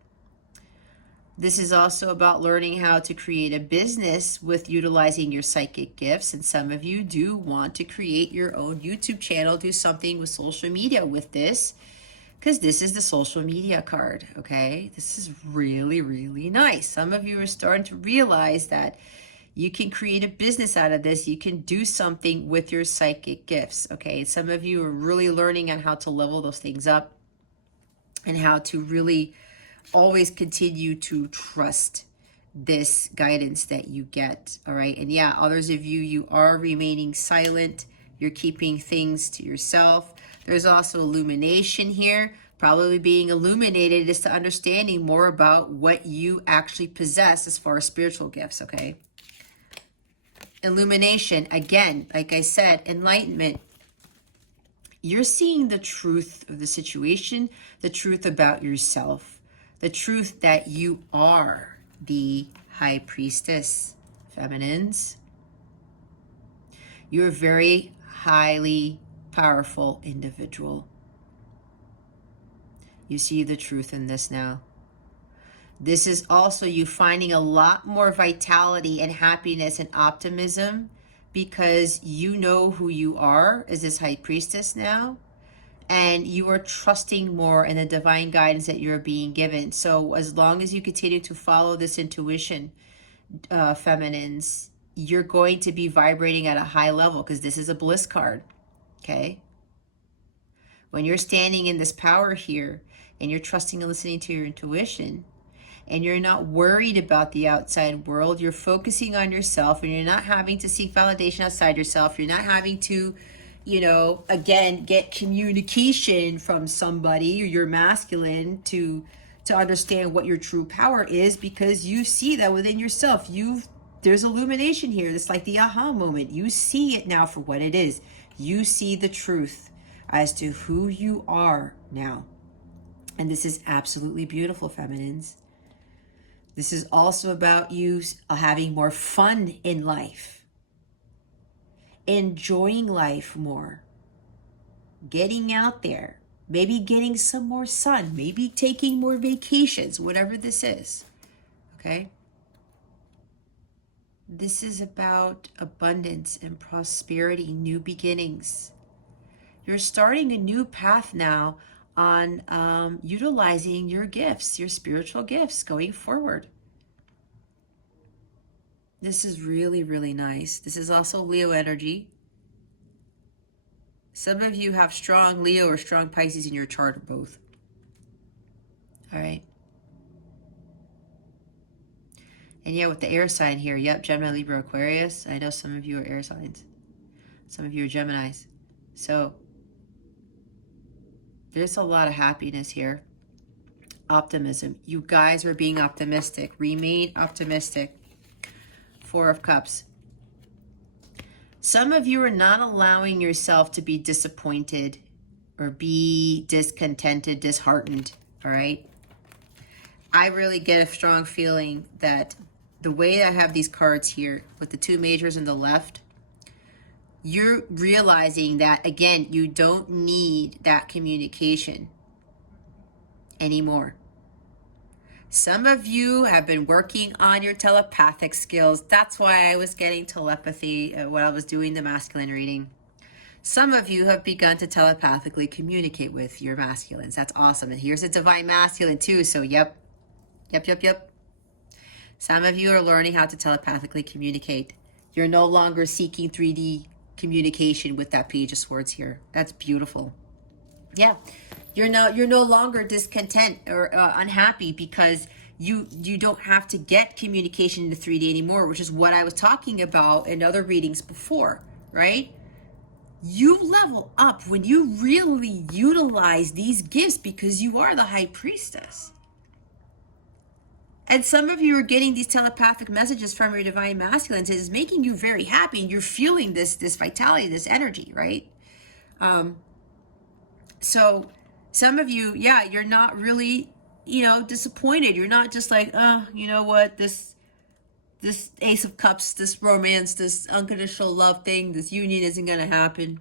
This is also about learning how to create a business with utilizing your psychic gifts. And some of you do want to create your own YouTube channel, do something with social media with this, because this is the social media card, okay? This is really, really nice. Some of you are starting to realize that you can create a business out of this. You can do something with your psychic gifts, okay? Some of you are really learning on how to level those things up and how to really always continue to trust this guidance that you get, all right? And yeah, others of you, you are remaining silent. You're keeping things to yourself. There's also illumination here, probably being illuminated as to understanding more about what you actually possess as far as spiritual gifts, okay? Illumination, again, like I said, enlightenment. You're seeing the truth of the situation, the truth about yourself, the truth that you are the high priestess, feminines. You're a very highly powerful individual. You see the truth in this now. This is also you finding a lot more vitality and happiness and optimism because you know who you are as this high priestess now, and you are trusting more in the divine guidance that you're being given. So as long as you continue to follow this intuition, feminines, you're going to be vibrating at a high level because this is a bliss card, okay? When you're standing in this power here and you're trusting and listening to your intuition, and you're not worried about the outside world, you're focusing on yourself, and you're not having to seek validation outside yourself. You're not having to, you know, again, get communication from somebody or your masculine to understand what your true power is, because you see that within yourself. There's illumination here. It's like the aha moment. You see it now for what it is. You see the truth as to who you are now. And this is absolutely beautiful, feminines. This is also about you having more fun in life, enjoying life more, getting out there, maybe getting some more sun, maybe taking more vacations, whatever this is, okay? This is about abundance and prosperity, new beginnings. You're starting a new path now on utilizing your gifts, your spiritual gifts going forward. This is really, really nice. This is also Leo energy. Some of you have strong Leo or strong Pisces in your chart, or both. All right. And yeah, with the air sign here, yep, Gemini, Libra, Aquarius. I know some of you are air signs. Some of you are Geminis. So there's a lot of happiness here. Optimism. You guys are being optimistic. Remain optimistic. Four of Cups. Some of you are not allowing yourself to be disappointed or be discontented, disheartened, all right? I really get a strong feeling that the way I have these cards here with the two majors in the left, you're realizing that, again, you don't need that communication anymore. Some of you have been working on your telepathic skills. That's why I was getting telepathy when I was doing the masculine reading. Some of you have begun to telepathically communicate with your masculines. That's awesome. And here's a divine masculine too. So yep. Some of you are learning how to telepathically communicate. You're no longer seeking 3D communication with that Page of Swords here. That's beautiful. Yeah. You're no longer discontent or unhappy because you don't have to get communication into 3D anymore, which is what I was talking about in other readings before, right? You level up when you really utilize these gifts because you are the high priestess. And some of you are getting these telepathic messages from your divine masculines. It's making you very happy, and you're feeling this vitality, this energy, right? So some of you, yeah, you're not really, disappointed. You're not just like, oh, you know what, this Ace of Cups, this romance, this unconditional love thing, this union isn't going to happen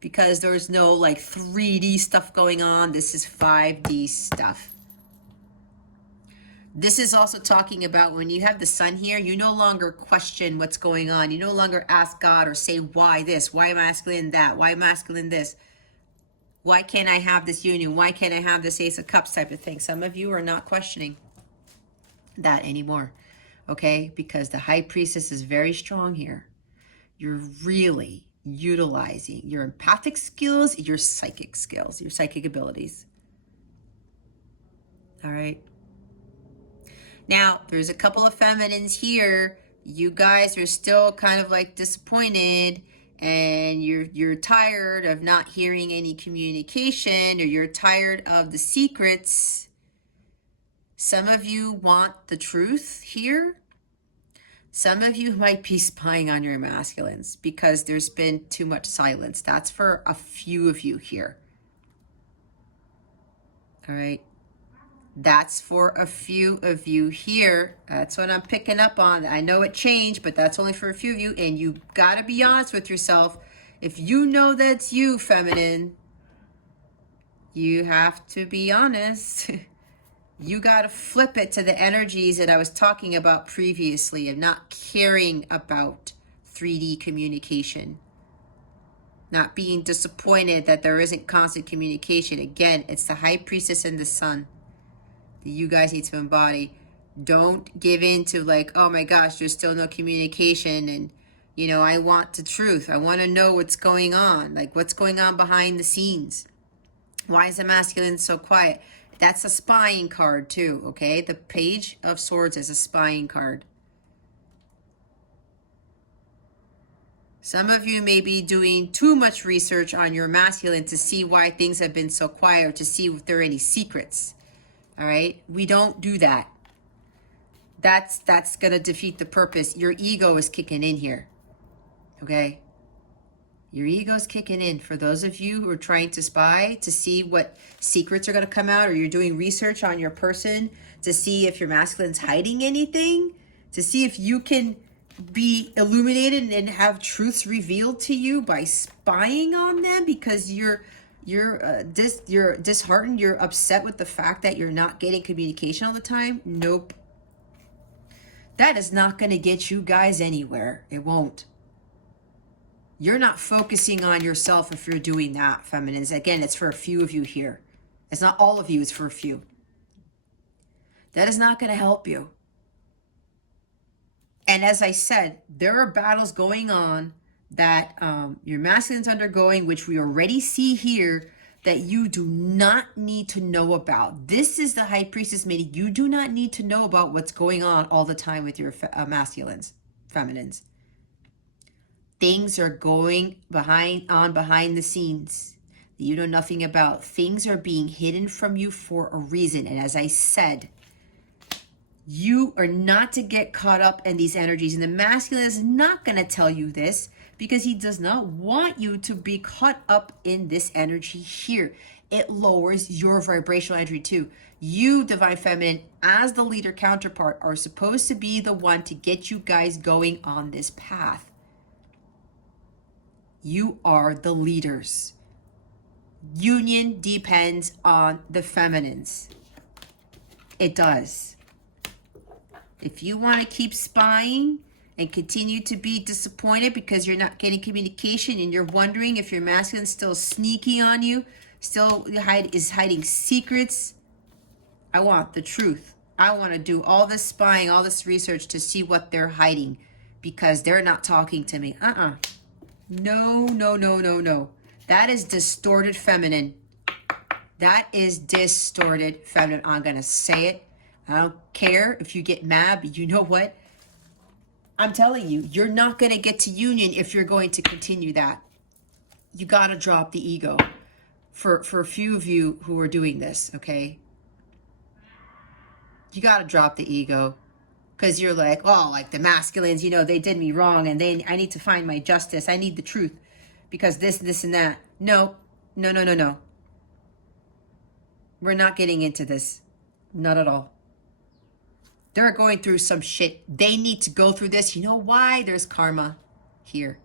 because there's no like 3D stuff going on. This is 5D stuff. This is also talking about when you have the sun here, you no longer question what's going on. You no longer ask God or say, why this? Why masculine that? Why masculine this? Why can't I have this union? Why can't I have this Ace of Cups type of thing? Some of you are not questioning that anymore, okay? Because the high priestess is very strong here. You're really utilizing your empathic skills, your psychic skills, your psychic abilities. All right. Now, there's a couple of feminines here. You guys are still kind of like disappointed and you're tired of not hearing any communication, or you're tired of the secrets. Some of you want the truth here. Some of you might be spying on your masculines because there's been too much silence. That's for a few of you here. All right. That's for a few of you here. That's what I'm picking up on. I know it changed, but that's only for a few of you. And you got to be honest with yourself. If you know that's you, feminine, you have to be honest. You got to flip it to the energies that I was talking about previously of not caring about 3D communication. Not being disappointed that there isn't constant communication. Again, it's the High Priestess and the Sun that you guys need to embody. Don't give in to like, oh my gosh, there's still no communication, and you know, I want the truth. I want to know what's going on. Like, what's going on behind the scenes? Why is the masculine so quiet? That's a spying card too, okay? The Page of Swords is a spying card. Some of you may be doing too much research on your masculine to see why things have been so quiet, or to see if there are any secrets. All right? We don't do that. That's going to defeat the purpose. Your ego is kicking in here. Okay? Your ego's kicking in. For those of you who are trying to spy to see what secrets are going to come out, or you're doing research on your person to see if your masculine's hiding anything, to see if you can be illuminated and have truths revealed to you by spying on them, because you're disheartened, you're upset with the fact that you're not getting communication all the time. Nope. That is not going to get you guys anywhere. It won't. You're not focusing on yourself if you're doing that, feminines. Again, it's for a few of you here. It's not all of you, it's for a few. That is not going to help you. And as I said, there are battles going on that your masculine's undergoing, which we already see here, that you do not need to know about. This is the High Priestess meeting. You do not need to know about what's going on all the time with your masculines, feminines. Things are going behind the scenes that you know nothing about. Things are being hidden from you for a reason. And as I said, you are not to get caught up in these energies. And the masculine is not going to tell you this because he does not want you to be caught up in this energy here. It lowers your vibrational energy too. You, Divine Feminine, as the leader counterpart, are supposed to be the one to get you guys going on this path. You are the leaders. Union depends on the feminines. It does. If you want to keep spying and continue to be disappointed because you're not getting communication, and you're wondering if your masculine is still sneaky on you, still is hiding secrets, I want the truth. I want to do all this spying, all this research to see what they're hiding, because they're not talking to me. No, no, no, no, no. That is distorted feminine. That is distorted feminine. I'm going to say it. I don't care if you get mad, but you know what? I'm telling you, you're not going to get to union if you're going to continue that. You got to drop the ego for a few of you who are doing this, okay? You got to drop the ego. Because you're like, oh, like the masculines, you know, they did me wrong, and I need to find my justice. I need the truth because this, and that. No, no, no, no, no. We're not getting into this. Not at all. They're going through some shit. They need to go through this. You know why? There's karma here.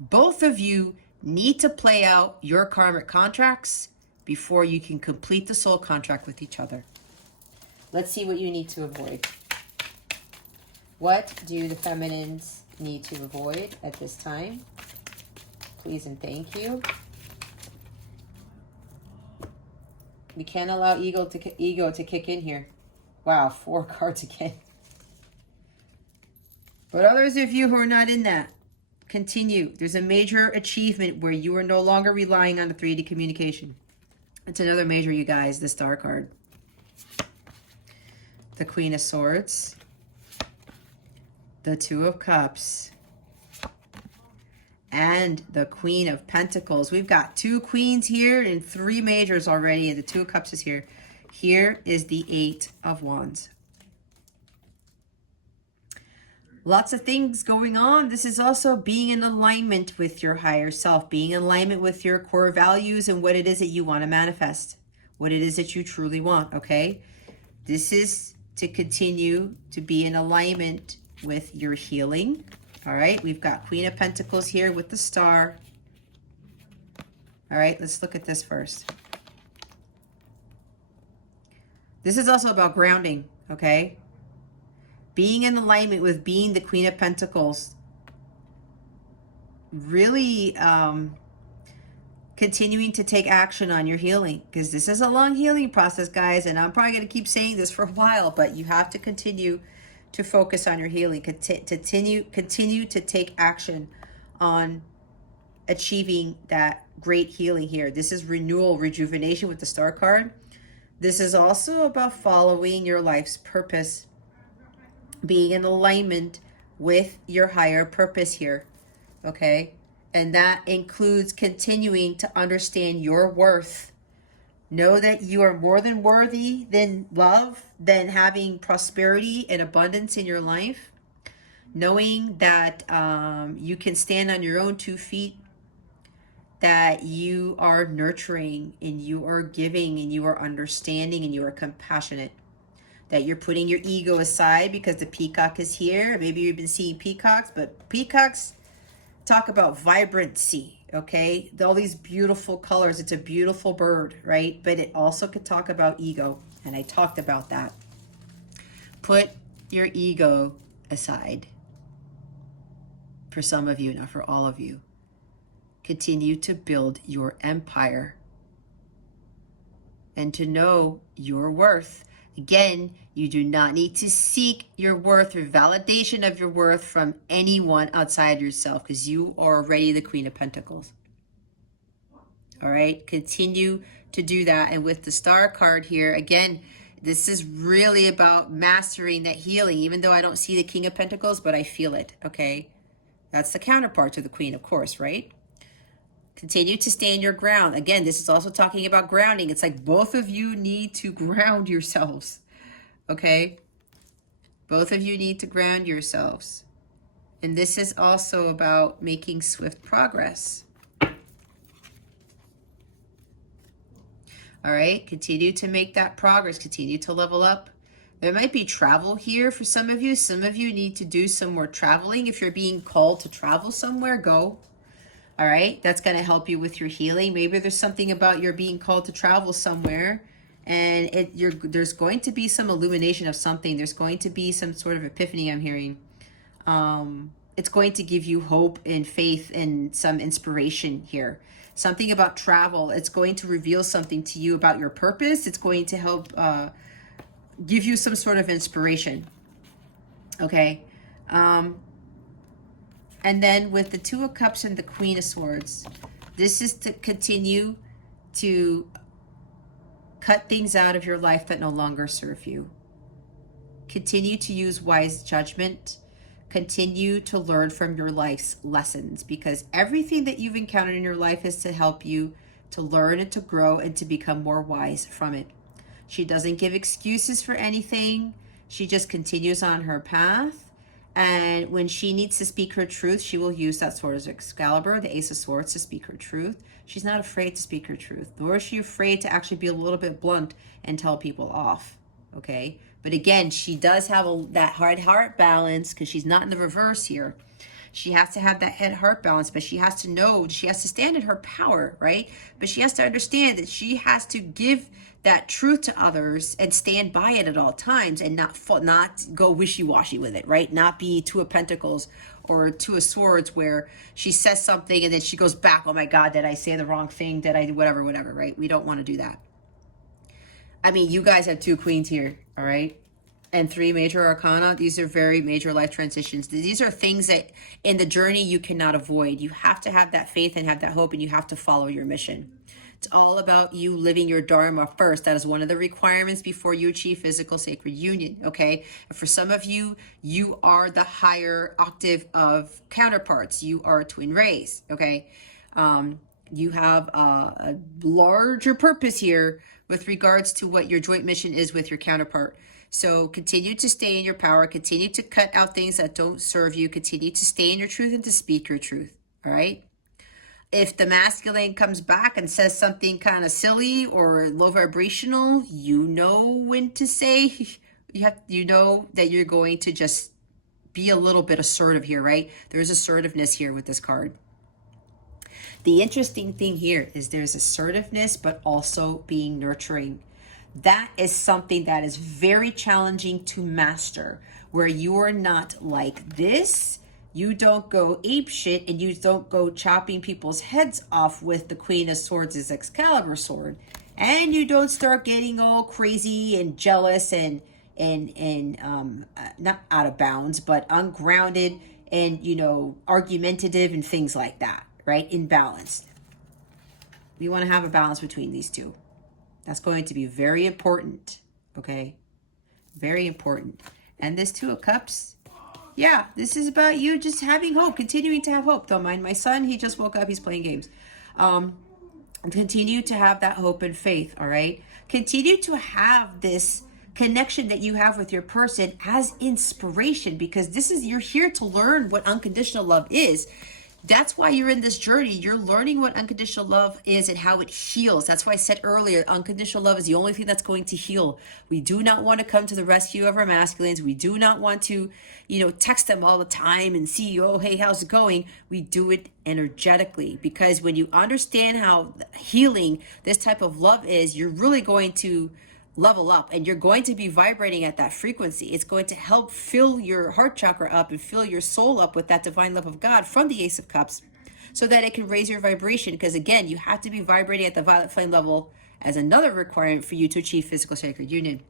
Both of you need to play out your karmic contracts before you can complete the soul contract with each other. Let's see what you need to avoid. What do the feminines need to avoid at this time? Please and thank you. We can't allow ego to kick in here. Wow, 4 cards again. But others of you who are not in that, continue. There's a major achievement where you are no longer relying on the 3D communication. It's another major, you guys, the Star card. The Queen of Swords. The Two of Cups, and the Queen of Pentacles. We've got 2 queens here and 3 majors already, and the 2 of Cups is here. Here is the 8 of Wands. Lots of things going on. This is also being in alignment with your higher self, being in alignment with your core values and what it is that you want to manifest, what it is that you truly want, okay? This is to continue to be in alignment with your healing, all right? We've got Queen of Pentacles here with the star. All right, let's look at this first. This is also about grounding, okay? Being in alignment with being the Queen of Pentacles. Really continuing to take action on your healing, because this is a long healing process, guys, and I'm probably going to keep saying this for a while, but you have to continue to focus on your healing. Continue to take action on achieving that great healing here. This is renewal, rejuvenation with the Star card. This is also about following your life's purpose, being in alignment with your higher purpose here, okay? And that includes continuing to understand your worth. Know that you are more than worthy than love, than having prosperity and abundance in your life. Knowing that you can stand on your own 2 feet, that you are nurturing and you are giving and you are understanding and you are compassionate. That you're putting your ego aside because the peacock is here. Maybe you've been seeing peacocks, but peacocks talk about vibrancy, okay? All these beautiful colors. It's a beautiful bird, right? But it also could talk about ego, and I talked about that. Put your ego aside. For some of you, not for all of you. Continue to build your empire and to know your worth. Again, you do not need to seek your worth or validation of your worth from anyone outside yourself, because you are already the Queen of Pentacles. All right, continue to do that. And with the Star card here, again, this is really about mastering that healing, even though I don't see the King of Pentacles, but I feel it, okay? That's the counterpart to the Queen, of course, right? Continue to stand your ground. Again, this is also talking about grounding. It's like both of you need to ground yourselves, okay? Both of you need to ground yourselves. And this is also about making swift progress. All right, continue to make that progress. Continue to level up. There might be travel here for some of you. Some of you need to do some more traveling. If you're being called to travel somewhere, go. All right, that's going to help you with your healing. Maybe there's something about your being called to travel somewhere, and there's going to be some illumination of something. There's going to be some sort of epiphany, I'm hearing. It's going to give you hope and faith and some inspiration here. Something about travel. It's going to reveal something to you about your purpose. It's going to help give you some sort of inspiration. Okay. And then with the 2 of Cups and the Queen of Swords, this is to continue to cut things out of your life that no longer serve you. Continue to use wise judgment. Continue to learn from your life's lessons, because everything that you've encountered in your life is to help you to learn and to grow and to become more wise from it. She doesn't give excuses for anything. She just continues on her path. And when she needs to speak her truth, she will use that Sword of Excalibur, the Ace of Swords, to speak her truth. She's not afraid to speak her truth, nor is she afraid to actually be a little bit blunt and tell people off, okay? But again, she does have that heart balance, because she's not in the reverse here. She has to have that head-heart balance, but she has to know, she has to stand in her power, right? But she has to understand that she has to give that truth to others and stand by it at all times, and not go wishy-washy with it, right? Not be 2 of Pentacles or 2 of Swords where she says something and then she goes back, oh my God, did I say the wrong thing? Did I do whatever, right? We don't want to do that. I mean, you guys have 2 queens here, all right? And 3 major arcana. These are very major life transitions. These are things that in the journey you cannot avoid. You have to have that faith and have that hope, and you have to follow your mission. It's all about you living your Dharma first. That is one of the requirements before you achieve physical sacred union, okay? And for some of you, you are the higher octave of counterparts. You are twin rays, okay? You have a larger purpose here with regards to what your joint mission is with your counterpart. So continue to stay in your power, continue to cut out things that don't serve you, continue to stay in your truth and to speak your truth, all right? If the masculine comes back and says something kind of silly or low vibrational, you know when to say, you know that you're going to just be a little bit assertive here, right? There's assertiveness here with this card. The interesting thing here is there's assertiveness, but also being nurturing. That is something that is very challenging to master, where you're not like this. You don't go ape shit and you don't go chopping people's heads off with the Queen of Swords' Excalibur sword. And you don't start getting all crazy and jealous and not out of bounds, but ungrounded and, you know, argumentative and things like that, right? Imbalanced. We want to have a balance between these two. That's going to be very important, okay? Very important. And this Two of Cups, yeah, this is about you just having hope, continuing to have hope. Don't mind my son. He just woke up. He's playing games. Continue to have that hope and faith, all right? Continue to have this connection that you have with your person as inspiration, because this is, you're here to learn what unconditional love is. That's why you're in this journey. You're learning what unconditional love is and how it heals. That's why I said earlier, unconditional love is the only thing that's going to heal. We do not want to come to the rescue of our masculines. We do not want to, you know, text them all the time and see, oh, hey, how's it going? We do it energetically, because when you understand how healing this type of love is, you're really going to level up and you're going to be vibrating at that frequency. It's going to help fill your heart chakra up and fill your soul up with that divine love of God from the Ace of Cups, so that it can raise your vibration. Because again, you have to be vibrating at the violet flame level as another requirement for you to achieve physical sacred union.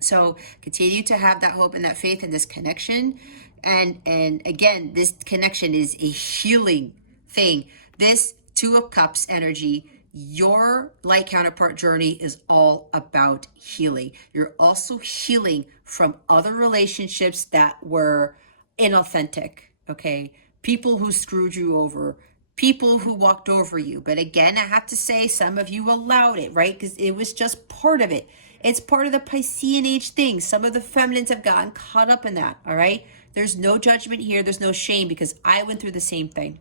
So continue to have that hope and that faith and this connection. And again, this connection is a healing thing. This Two of Cups energy, your light counterpart journey is all about healing. You're also healing from other relationships that were inauthentic, okay? People who screwed you over, people who walked over you. But again, I have to say, some of you allowed it, right? Because it was just part of it. It's part of the Piscean age thing. Some of the feminines have gotten caught up in that, all right? There's no judgment here. There's no shame, because I went through the same thing.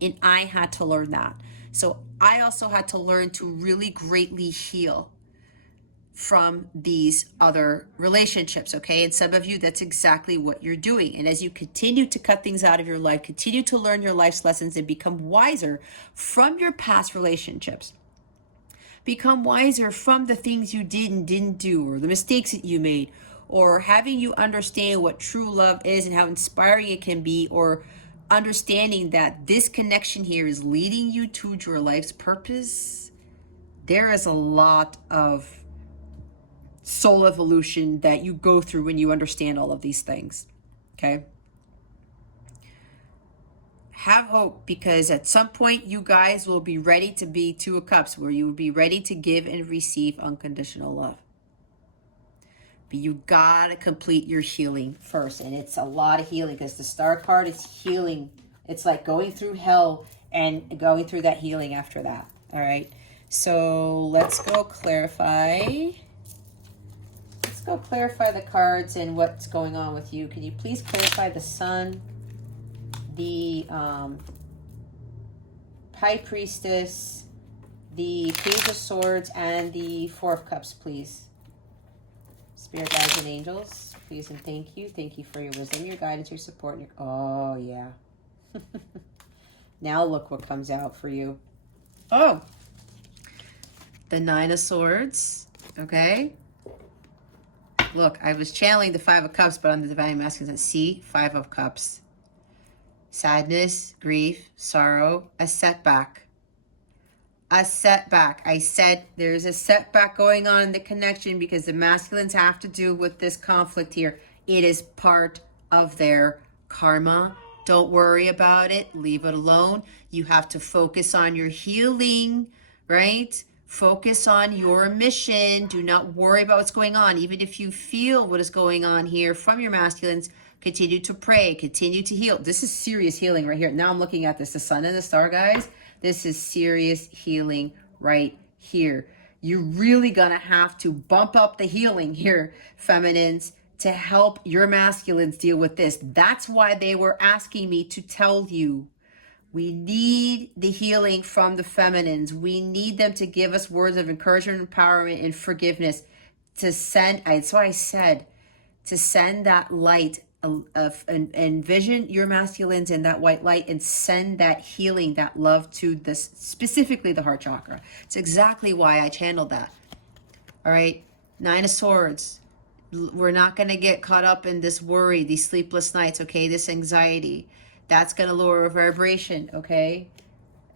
And I had to learn that. So I also had to learn to really greatly heal from these other relationships, okay? And some of you, that's exactly what you're doing. And as you continue to cut things out of your life, continue to learn your life's lessons and become wiser from your past relationships. Become wiser from the things you did and didn't do, or the mistakes that you made, or having you understand what true love is and how inspiring it can be, or understanding that this connection here is leading you to your life's purpose. There is a lot of soul evolution that you go through when you understand all of these things, okay? Have hope, because at some point you guys will be ready to be Two of Cups, where you will be ready to give and receive unconditional love. But you gotta complete your healing first, and it's a lot of healing, because the Star card is healing. It's like going through hell and going through that healing after that. All right, so let's go clarify. Let's go clarify the cards and what's going on with you. Can you please clarify the Sun, the High Priestess, the Page of Swords, and the Four of Cups, please? Spirit guides and angels, please and thank you. Thank you for your wisdom, your guidance, your support. And your... Oh, yeah. Now look what comes out for you. Oh, the Nine of Swords, okay? Look, I was channeling the Five of Cups, but on the Divine Masculine, see? Five of Cups. Sadness, grief, sorrow, a setback. A setback. I said there's a setback going on in the connection, because the masculines have to do with this conflict here. It is part of their karma. Don't worry about it. Leave it alone. You have to focus on your healing right? Focus on your mission. Do not worry about what's going on. Even if you feel what is going on here from your masculines, continue to pray, continue to heal. This is serious healing right here. Now I'm looking at this, the sun and the star, guys. This is serious healing right here. You're really gonna have to bump up the healing here, feminines, to help your masculines deal with this. That's why they were asking me to tell you. We need the healing from the feminines. We need them to give us words of encouragement, empowerment, and forgiveness. To send, that's why I said, to send that light, envision your masculines in that white light and send that healing, that love to this, specifically the heart chakra. It's exactly why I channeled that. All right, Nine of Swords. We're not going to get caught up in this worry, these sleepless nights, okay, this anxiety. That's going to lower our vibration, okay?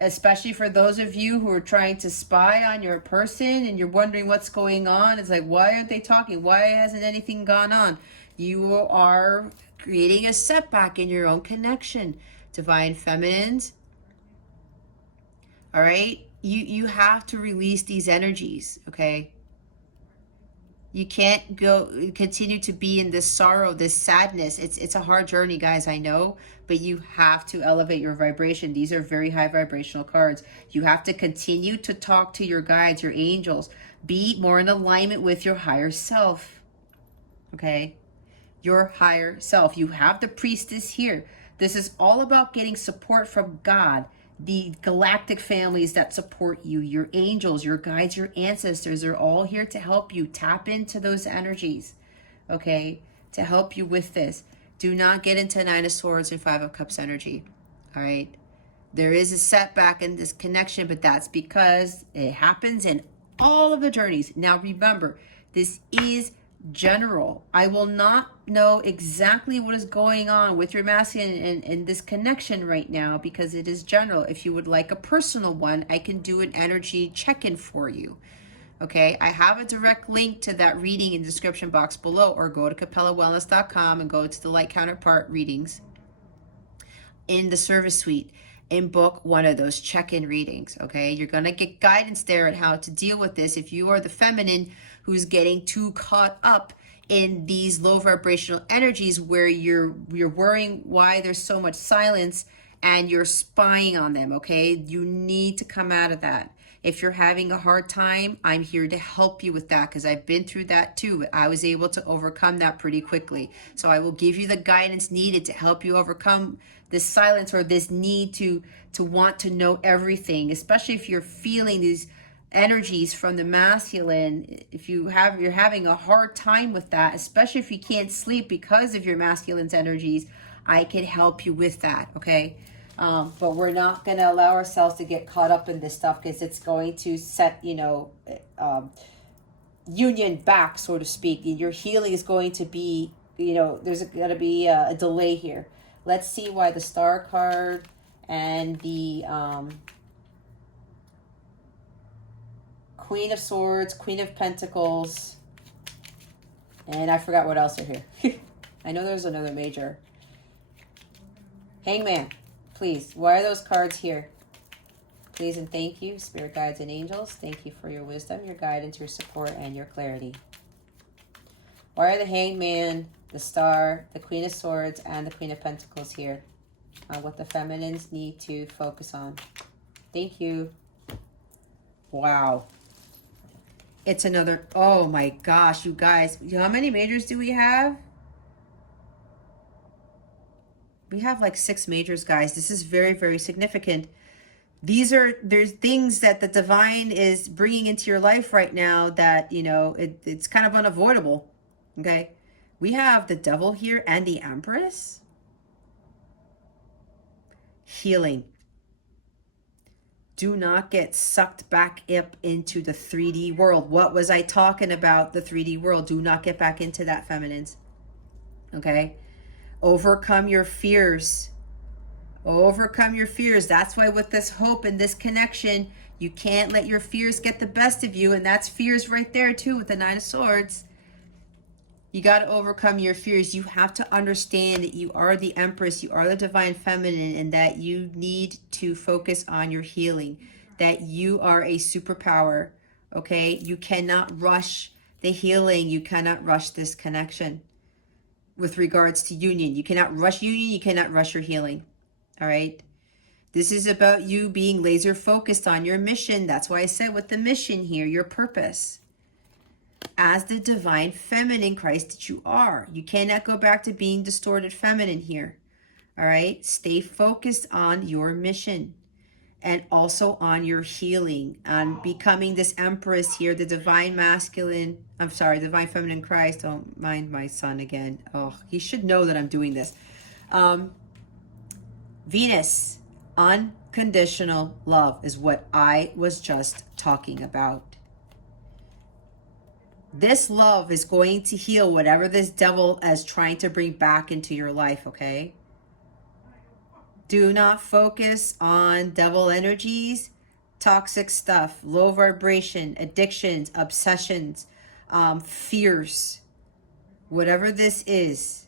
Especially for those of you who are trying to spy on your person and you're wondering what's going on. It's like, why aren't they talking? Why hasn't anything gone on? You are creating a setback in your own connection. Divine feminines, all right? You have to release these energies, okay? You can't continue to be in this sorrow, this sadness. It's a hard journey, guys, I know, but you have to elevate your vibration. These are very high vibrational cards. You have to continue to talk to your guides, your angels. Be more in alignment with your higher self, okay? Your higher self. You have the priestess here. This is all about getting support from God, the galactic families that support you, your angels, your guides, your ancestors are all here to help you tap into those energies, okay, to help you with this. Do not get into Nine of Swords and Five of Cups energy, all right? There is a setback in this connection, but that's because it happens in all of the journeys. Now remember, this is general. I will not know exactly what is going on with your masculine in this connection right now because it is general. If you would like a personal one, I can do an energy check-in for you. Okay, I have a direct link to that reading in the description box below, or go to capellawellness.com and go to the Light Counterpart readings in the service suite and book one of those check-in readings, okay? You're going to get guidance there on how to deal with this if you are the feminine who's getting too caught up in these low vibrational energies where you're worrying why there's so much silence and you're spying on them, okay? You need to come out of that. If you're having a hard time, I'm here to help you with that because I've been through that too. I was able to overcome that pretty quickly. So I will give you the guidance needed to help you overcome this silence or this need to want to know everything, especially if you're feeling these energies from the masculine. If you're having a hard time with that, especially if you can't sleep because of your masculine's energies, I can help you with that, okay? But we're not going to allow ourselves to get caught up in this stuff because it's going to set, union back, so to speak. Your healing is going to be, there's going to be a delay here. Let's see why the Star card and the Queen of Swords, Queen of Pentacles, and I forgot what else are here. I know there's another major. Hangman, please. Why are those cards here? Please and thank you, Spirit Guides and Angels. Thank you for your wisdom, your guidance, your support, and your clarity. Why are the Hangman, the Star, the Queen of Swords, and the Queen of Pentacles here on what the feminines need to focus on? Thank you. Wow. It's another, oh my gosh, you guys. How many majors do we have? We have like 6 majors, guys. This is very, very significant. There's things that the divine is bringing into your life right now that, it's kind of unavoidable, okay? We have the Devil here and the Empress. Healing. Do not get sucked back up into the 3D world. What was I talking about, the 3D world? Do not get back into that, feminines, okay? Overcome your fears. Overcome your fears. That's why with this hope and this connection, you can't let your fears get the best of you. And that's fears right there too with the Nine of Swords. You got to overcome your fears. You have to understand that you are the Empress, you are the divine feminine, and that you need to focus on your healing. that you are a superpower, okay? You cannot rush the healing. You cannot rush this connection with regards to union. You cannot rush union. You cannot rush your healing, all right? This is about you being laser focused on your mission. That's why I said with the mission here, your purpose. As the divine feminine Christ that you are. You cannot go back to being distorted feminine here. All right? Stay focused on your mission and also on your healing, on becoming this empress here, the divine masculine, I'm sorry, divine feminine Christ. Don't mind my son again. Oh, he should know that I'm doing this. Venus, unconditional love is what I was just talking about. This love is going to heal whatever this devil is trying to bring back into your life, okay? Do not focus on devil energies, toxic stuff, low vibration, addictions, obsessions, fears, whatever this is.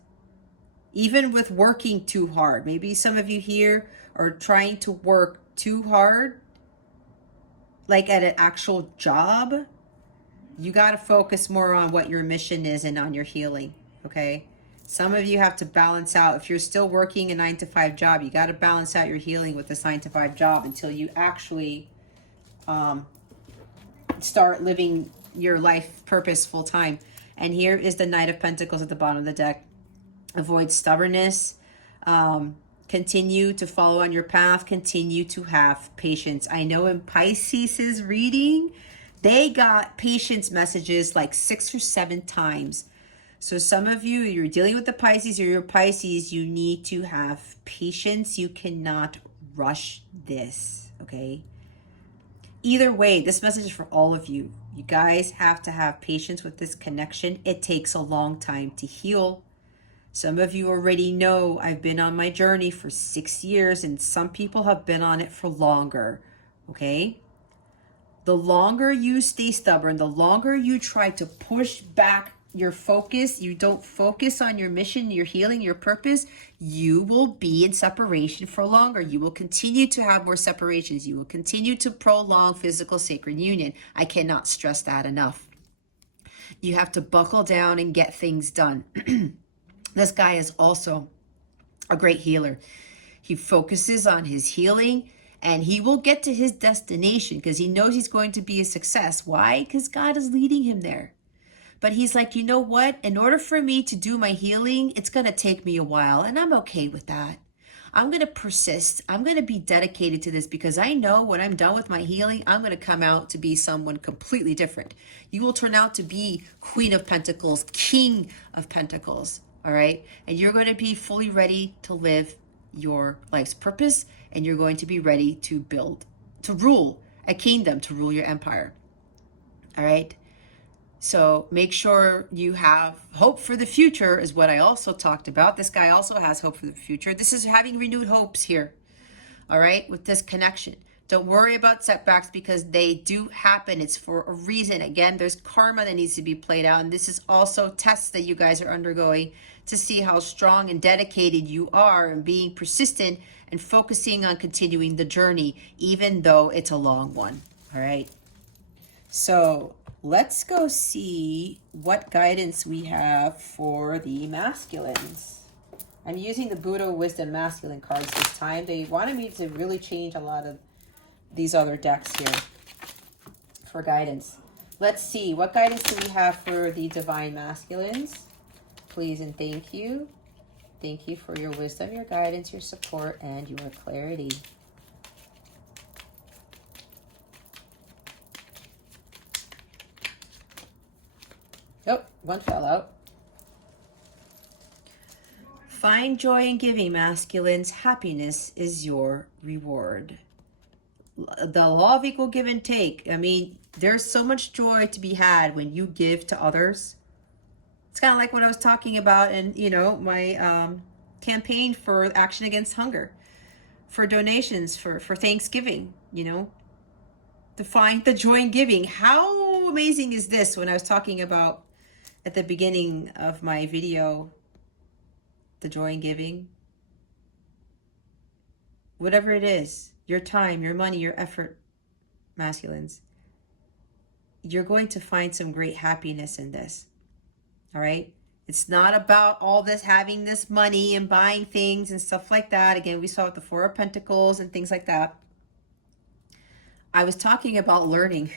Even with working too hard. Maybe some of you here are trying to work too hard, like at an actual job. You got to focus more on what your mission is and on your healing, okay? Some of you have to balance out. If you're still working a 9-to-5 job, you got to balance out your healing with this 9-to-5 job until you actually start living your life purpose full time. And here is the Knight of Pentacles at the bottom of the deck. Avoid stubbornness. Continue to follow on your path. Continue to have patience. I know in Pisces' reading, they got patience messages like 6 or 7 times. So some of you, you're dealing with the Pisces or you're Pisces, you need to have patience. You cannot rush this, okay? Either way, this message is for all of you. You guys have to have patience with this connection. It takes a long time to heal. Some of you already know I've been on my journey for 6 years, and some people have been on it for longer, okay? The longer you stay stubborn, the longer you try to push back your focus, you don't focus on your mission, your healing, your purpose, you will be in separation for longer. You will continue to have more separations. You will continue to prolong physical sacred union. I cannot stress that enough. You have to buckle down and get things done. This guy is also a great healer. He focuses on his healing and he will get to his destination because he knows he's going to be a success. Why? Because God is leading him there. But he's like, you know what? In order for me to do my healing, it's going to take me a while. And I'm okay with that. I'm going to persist. I'm going to be dedicated to this because I know when I'm done with my healing, I'm going to come out to be someone completely different. You will turn out to be Queen of Pentacles, King of Pentacles. All right. And you're going to be fully ready to live your life's purpose. And you're going to be ready to build, to rule a kingdom, to rule your empire. All right. So make sure you have hope for the future is what I also talked about. This guy also has hope for the future. This is having renewed hopes here. All right. With this connection. Don't worry about setbacks because they do happen. It's for a reason. Again, there's karma that needs to be played out. And this is also tests that you guys are undergoing to see how strong and dedicated you are and being persistent and focusing on continuing the journey, even though it's a long one. All right. So let's go see what guidance we have for the masculines. I'm using the Buddha Wisdom Masculine cards this time. They wanted me to really change a lot of these other decks here for guidance. Let's see, what guidance do we have for the Divine Masculines? Please and thank you. Thank you for your wisdom, your guidance, your support, and your clarity. Oh, one fell out. Find joy in giving, masculines. Happiness is your reward. The law of equal give and take. I mean, there's so much joy to be had when you give to others. It's kind of like what I was talking about in, you know, my campaign for Action Against Hunger, for donations, for Thanksgiving, you know, to find the joy in giving. How amazing is this when I was talking about at the beginning of my video, the joy in giving? Whatever it is, your time, your money, your effort, masculines, you're going to find some great happiness in this. All right. It's not about all this having this money and buying things and stuff like that. Again, we saw with the Four of Pentacles and things like that. I was talking about learning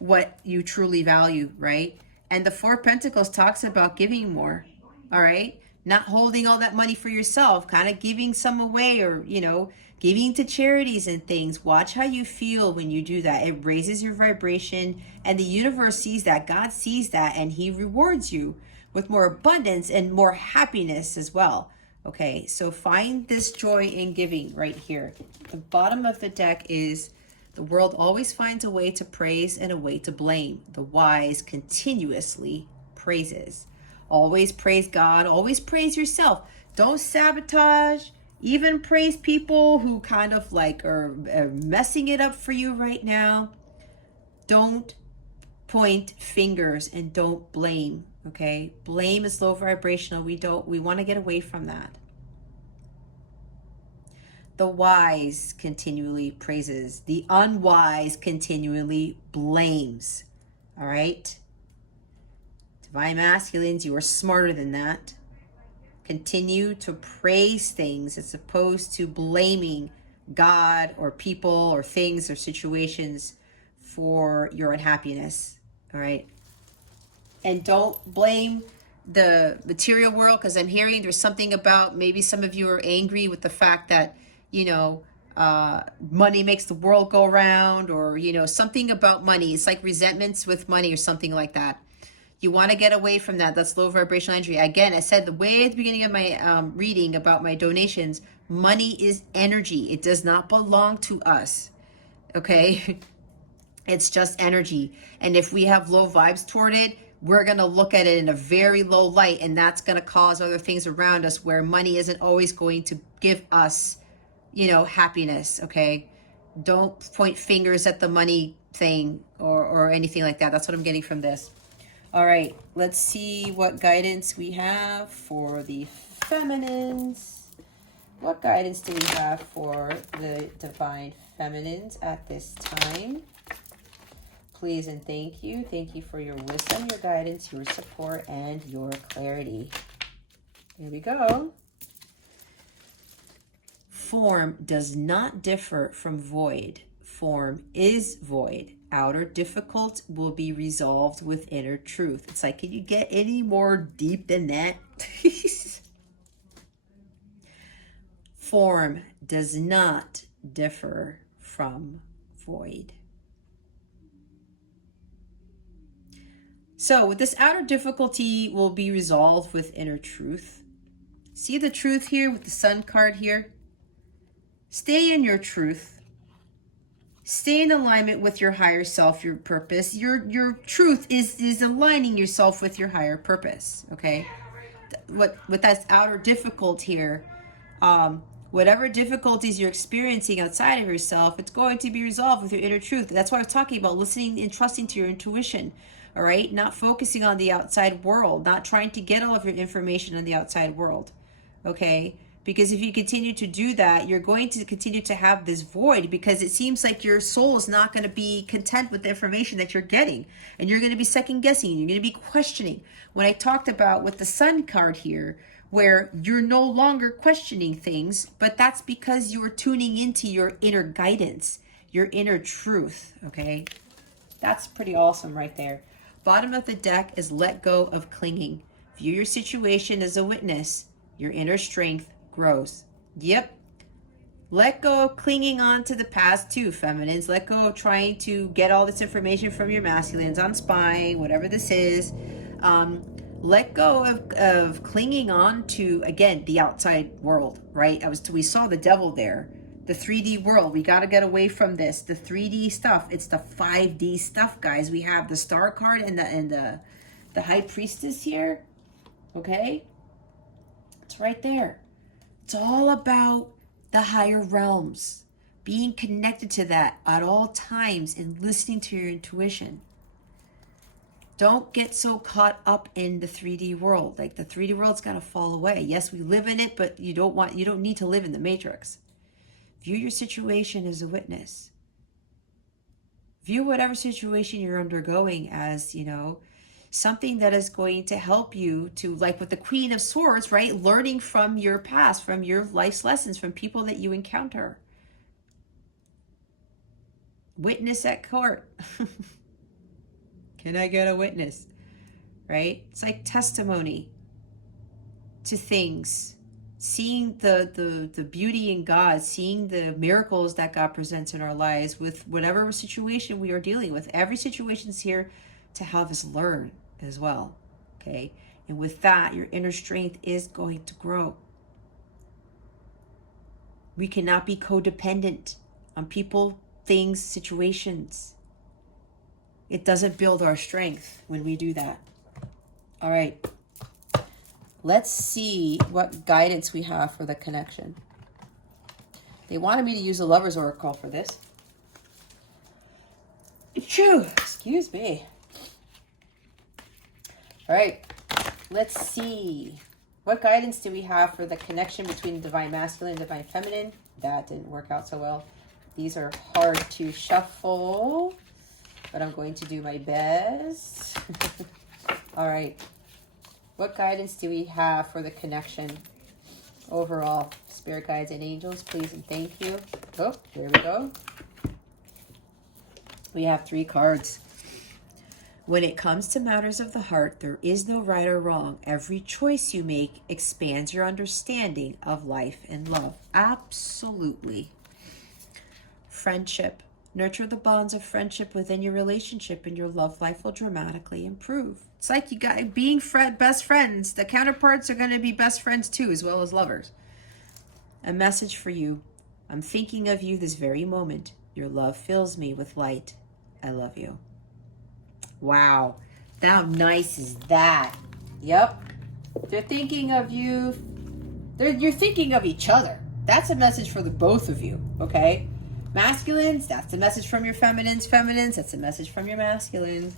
what you truly value, right? And the Four of Pentacles talks about giving more, all right? Not holding all that money for yourself, kind of giving some away, or, you know, giving to charities and things. Watch how you feel when you do that. It raises your vibration, and the universe sees that. God sees that, and he rewards you with more abundance and more happiness as well. Okay, so find this joy in giving right here. The bottom of the deck is: the world always finds a way to praise and a way to blame. The wise continuously praises. Always praise God. Always praise yourself. Don't sabotage. Even praise people who kind of like are messing it up for you right now. Don't point fingers and don't blame. Okay? Blame is low vibrational. We want to get away from that. The wise continually praises. The unwise continually blames. All right? Divine masculines, you are smarter than that. Continue to praise things as opposed to blaming God or people or things or situations for your unhappiness. All right? And don't blame the material world, because I'm hearing there's something about, maybe some of you are angry with the fact that, you know, money makes the world go round, or, you know, something about money. It's like resentments with money or something like that. You want to get away from that. That's low vibrational energy. Again, I said the way at the beginning of my reading about my donations, money is energy. It does not belong to us. Okay? It's just energy. And if we have low vibes toward it, we're going to look at it in a very low light, and that's going to cause other things around us where money isn't always going to give us, you know, happiness. Okay? Don't point fingers at the money thing or anything like that. That's what I'm getting from this. All right, let's see what guidance we have for the feminines. What guidance do we have for the divine feminines at this time? Please and thank you. Thank you for your wisdom, your guidance, your support, and your clarity. Here we go. Form does not differ from void. Form is void. Outer difficult will be resolved with inner truth. It's like, can you get any more deep than that? Form does not differ from void. So with this outer difficulty will be resolved with inner truth. See the truth here with the Sun card here? Stay in your truth. Stay in alignment with your higher self, your purpose. Your truth is aligning yourself with your higher purpose, okay? With that outer difficult here, whatever difficulties you're experiencing outside of yourself, it's going to be resolved with your inner truth. That's why I was talking about listening and trusting to your intuition, all right? Not focusing on the outside world, not trying to get all of your information in the outside world, okay? Because if you continue to do that, you're going to continue to have this void, because it seems like your soul is not going to be content with the information that you're getting. And you're going to be second guessing. You're going to be questioning. When I talked about with the Sun card here, where you're no longer questioning things, but that's because you are tuning into your inner guidance, your inner truth, okay? That's pretty awesome right there. Bottom of the deck is let go of clinging. View your situation as a witness. Your inner strength grows. Yep. Let go of clinging on to the past too, feminines. Let go of trying to get all this information from your masculines on spying, whatever this is. Let go of clinging on to, again, the outside world, right? We saw the devil there. The 3D world. We got to get away from this. The 3D stuff. It's the 5D stuff, guys. We have the Star card and the High Priestess here. Okay? It's right there. It's all about the higher realms, being connected to that at all times and listening to your intuition. Don't get so caught up in the 3D world. Like, the 3D world's got to fall away. Yes, we live in it, but you don't need to live in the matrix. View your situation as a witness. View whatever situation you're undergoing as, you know, something that is going to help you to, like with the Queen of Swords, right? Learning from your past, from your life's lessons, from people that you encounter. Witness at court. Can I get a witness? Right? It's like testimony to things. Seeing the beauty in God, seeing the miracles that God presents in our lives with whatever situation we are dealing with. Every situation is here to have us learn as well. Okay? And with that, your inner strength is going to grow. We cannot be codependent on people, things, situations. It doesn't build our strength when we do that. All right. Let's see what guidance we have for the connection. They wanted me to use the Lover's Oracle for this. Phew, excuse me. All right. Let's see. What guidance do we have for the connection between Divine Masculine and Divine Feminine? That didn't work out so well. These are hard to shuffle, but I'm going to do my best. All right. What guidance do we have for the connection overall? Spirit guides and angels, please and thank you. Oh, there we go. We have 3 cards. When it comes to matters of the heart, there is no right or wrong. Every choice you make expands your understanding of life and love. Absolutely. Friendship. Nurture the bonds of friendship within your relationship and your love life will dramatically improve. It's like you got being best friends. The counterparts are going to be best friends too, as well as lovers. A message for you. I'm thinking of you this very moment. Your love fills me with light. I love you. Wow. How nice is that? Yep. They're thinking of you. You're thinking of each other. That's a message for the both of you, okay? Masculines, that's the message from your feminines. Feminines, that's a message from your masculines.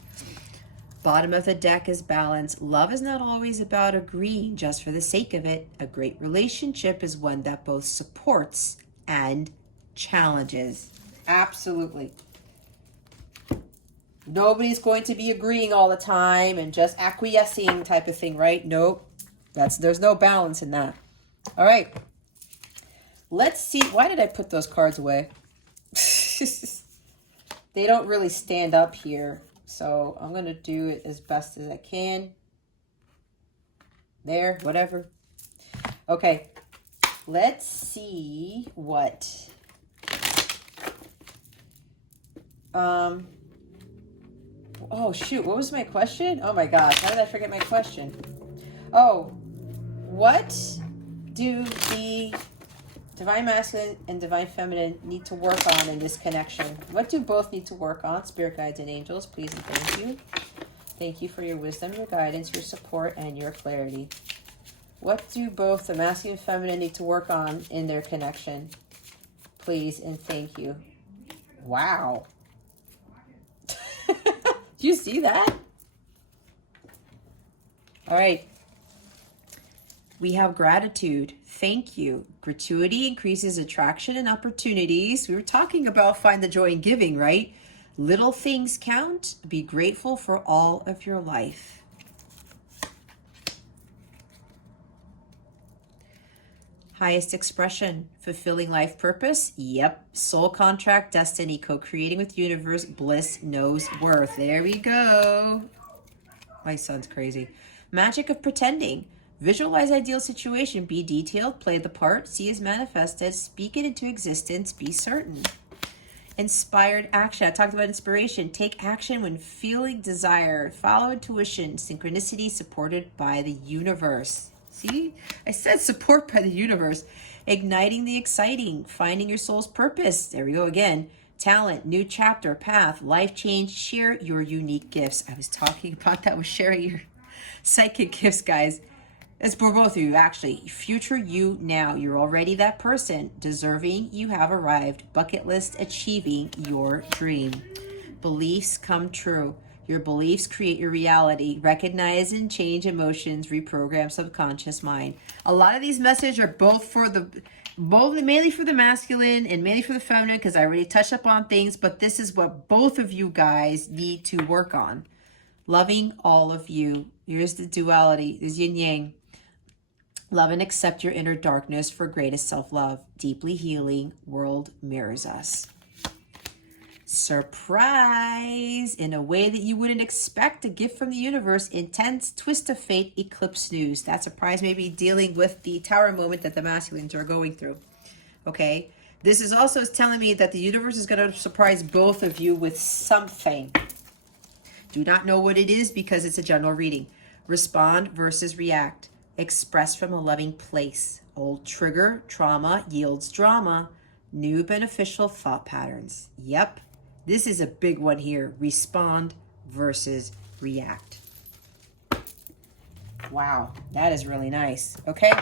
Bottom of the deck is balance. Love is not always about agreeing just for the sake of it. A great relationship is one that both supports and challenges. Absolutely. Nobody's going to be agreeing all the time and just acquiescing type of thing, right? Nope. There's no balance in that. All right. Let's see. Why did I put those cards away? They don't really stand up here. So I'm going to do it as best as I can. There, whatever. Okay. Let's see what... Oh, shoot. What was my question? Oh, my gosh. How did I forget my question? Oh, what do the Divine Masculine and Divine Feminine need to work on in this connection? What do both need to work on? Spirit guides and angels, please and thank you. Thank you for your wisdom, your guidance, your support, and your clarity. What do both the masculine and feminine need to work on in their connection? Please and thank you. Wow. Do you see that? All right. We have gratitude. Thank you. Gratuity increases attraction and opportunities. We were talking about find the joy in giving, right? Little things count. Be grateful for all of your life. Highest expression. Fulfilling life purpose. Yep. Soul contract, destiny, co-creating with universe, bliss, knows worth. There we go. My son's crazy. Magic of pretending. Visualize ideal situation. Be detailed. Play the part. See as manifested. Speak it into existence. Be certain. Inspired action. I talked about inspiration. Take action when feeling desire. Follow intuition. Synchronicity supported by the universe. See? I said support by the universe. Igniting the exciting. Finding your soul's purpose. There we go again. Talent. New chapter. Path. Life change. Share your unique gifts. I was talking about that with sharing your psychic gifts, guys. It's for both of you, actually. Future you now. You're already that person. Deserving, you have arrived. Bucket list, achieving your dream. Beliefs come true. Your beliefs create your reality. Recognize and change emotions. Reprogram subconscious mind. A lot of these messages are both for the both mainly for the masculine and mainly for the feminine, because I already touched up on things, but this is what both of you guys need to work on. Loving all of you. Here's the duality. There's yin yang. Love and accept your inner darkness for greatest self-love. Deeply healing. World mirrors us. Surprise! In a way that you wouldn't expect, a gift from the universe. Intense twist of fate, eclipse news. That surprise may be dealing with the tower moment that the masculines are going through. Okay? This is also telling me that the universe is going to surprise both of you with something. Do not know what it is because it's a general reading. Respond versus react. Express from a loving place. Old trigger, trauma yields drama. New beneficial thought patterns. Yep. This is a big one here. Respond versus react. Wow, that is really nice. Okay,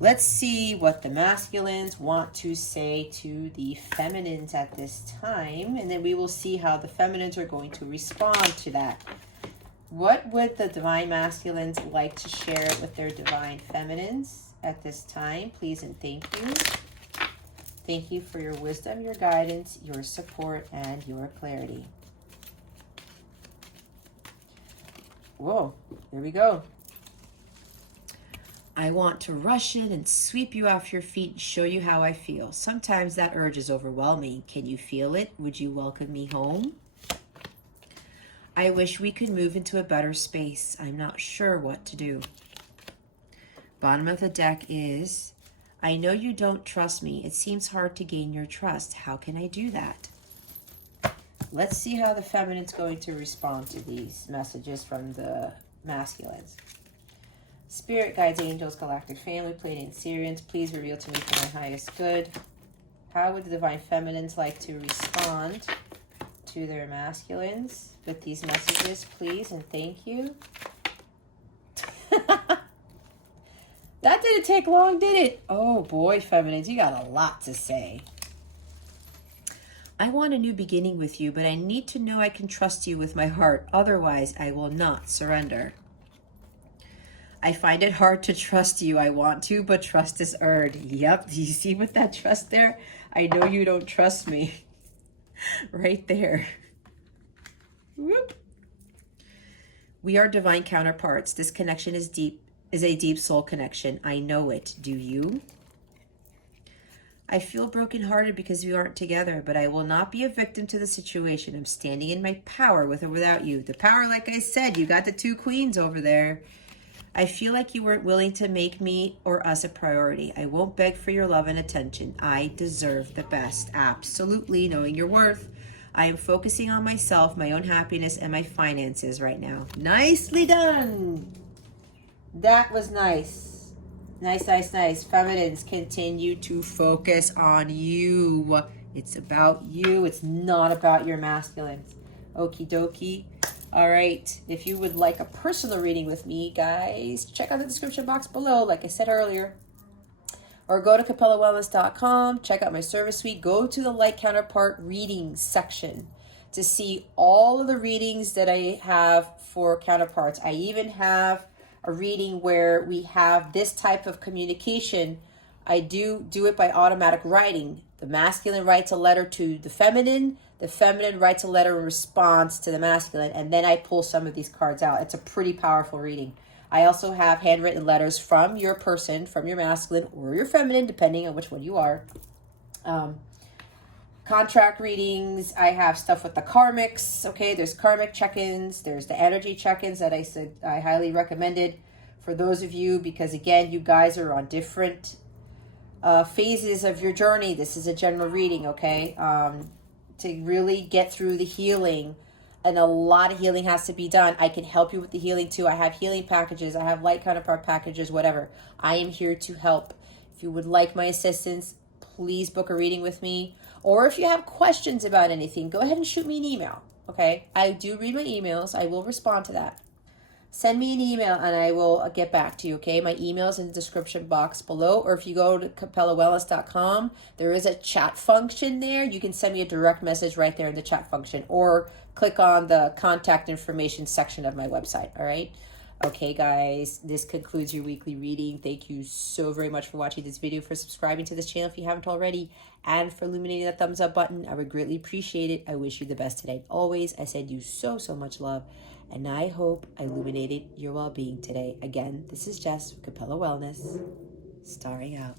let's see what the masculines want to say to the feminines at this time, and then we will see how the feminines are going to respond to that. What would the divine masculines like to share with their divine feminines at this time? Please and thank you. Thank you for your wisdom, your guidance, your support, and your clarity. Whoa, here we go. I want to rush in and sweep you off your feet and show you how I feel. Sometimes that urge is overwhelming. Can you feel it? Would you welcome me home? I wish we could move into a better space. I'm not sure what to do. Bottom of the deck is, I know you don't trust me. It seems hard to gain your trust. How can I do that? Let's see how the feminine's going to respond to these messages from the masculines. Spirit, guides, angels, galactic family, Pleiadian Syrians, please reveal to me for my highest good. How would the divine feminines like to respond to their masculines with these messages, please and thank you? That didn't take long, did it? Oh boy, feminines, you got a lot to say. I want a new beginning with you, but I need to know I can trust you with my heart. Otherwise, I will not surrender. I find it hard to trust you. I want to, but trust is earned. Yep, do you see with that trust there? I know you don't trust me. Right there. Whoop. We are divine counterparts. This connection is a deep soul connection. I know it. Do you? I feel brokenhearted because we aren't together, but I will not be a victim to the situation. I'm standing in my power with or without you. The power, like I said, you got the two queens over there. I feel like you weren't willing to make me or us a priority. I won't beg for your love and attention. I deserve the best. Absolutely, knowing your worth. I am focusing on myself, my own happiness, and my finances right now. Nicely done. That was nice. Nice, nice, nice. Feminines, continue to focus on you. It's about you. It's not about your masculines. Okie dokie. All right. If you would like a personal reading with me, guys, check out the description box below, like I said earlier. Or go to capellawellness.com. Check out my service suite. Go to the Light Counterpart readings section to see all of the readings that I have for counterparts. I even have a reading where we have this type of communication. I do it by automatic writing. The masculine writes a letter to the feminine writes a letter in response to the masculine, and then I pull some of these cards out. It's a pretty powerful reading. I also have handwritten letters from your person, from your masculine or your feminine, depending on which one you are. Contract readings. I have stuff with the karmics. Okay, there's karmic check-ins. There's the energy check-ins that I said I highly recommended for those of you, because again, you guys are on different phases of your journey. This is a general reading, okay? To really get through the healing, and a lot of healing has to be done. I can help you with the healing too. I have healing packages. I have light counterpart packages, whatever. I am here to help. If you would like my assistance, please book a reading with me. Or if you have questions about anything, go ahead and shoot me an email, okay? I do read my emails. I will respond to that. Send me an email and I will get back to you, okay? My email is in the description box below. Or if you go to capellawellness.com, there is a chat function there. You can send me a direct message right there in the chat function, or click on the contact information section of my website, all right? Okay, guys, this concludes your weekly reading. Thank you so very much for watching this video, for subscribing to this channel if you haven't already, and for illuminating that thumbs up button. I would greatly appreciate it. I wish you the best today. Always, I send you so, so much love, and I hope I illuminated your well-being today. Again, this is Jess from Capella Wellness, starring out.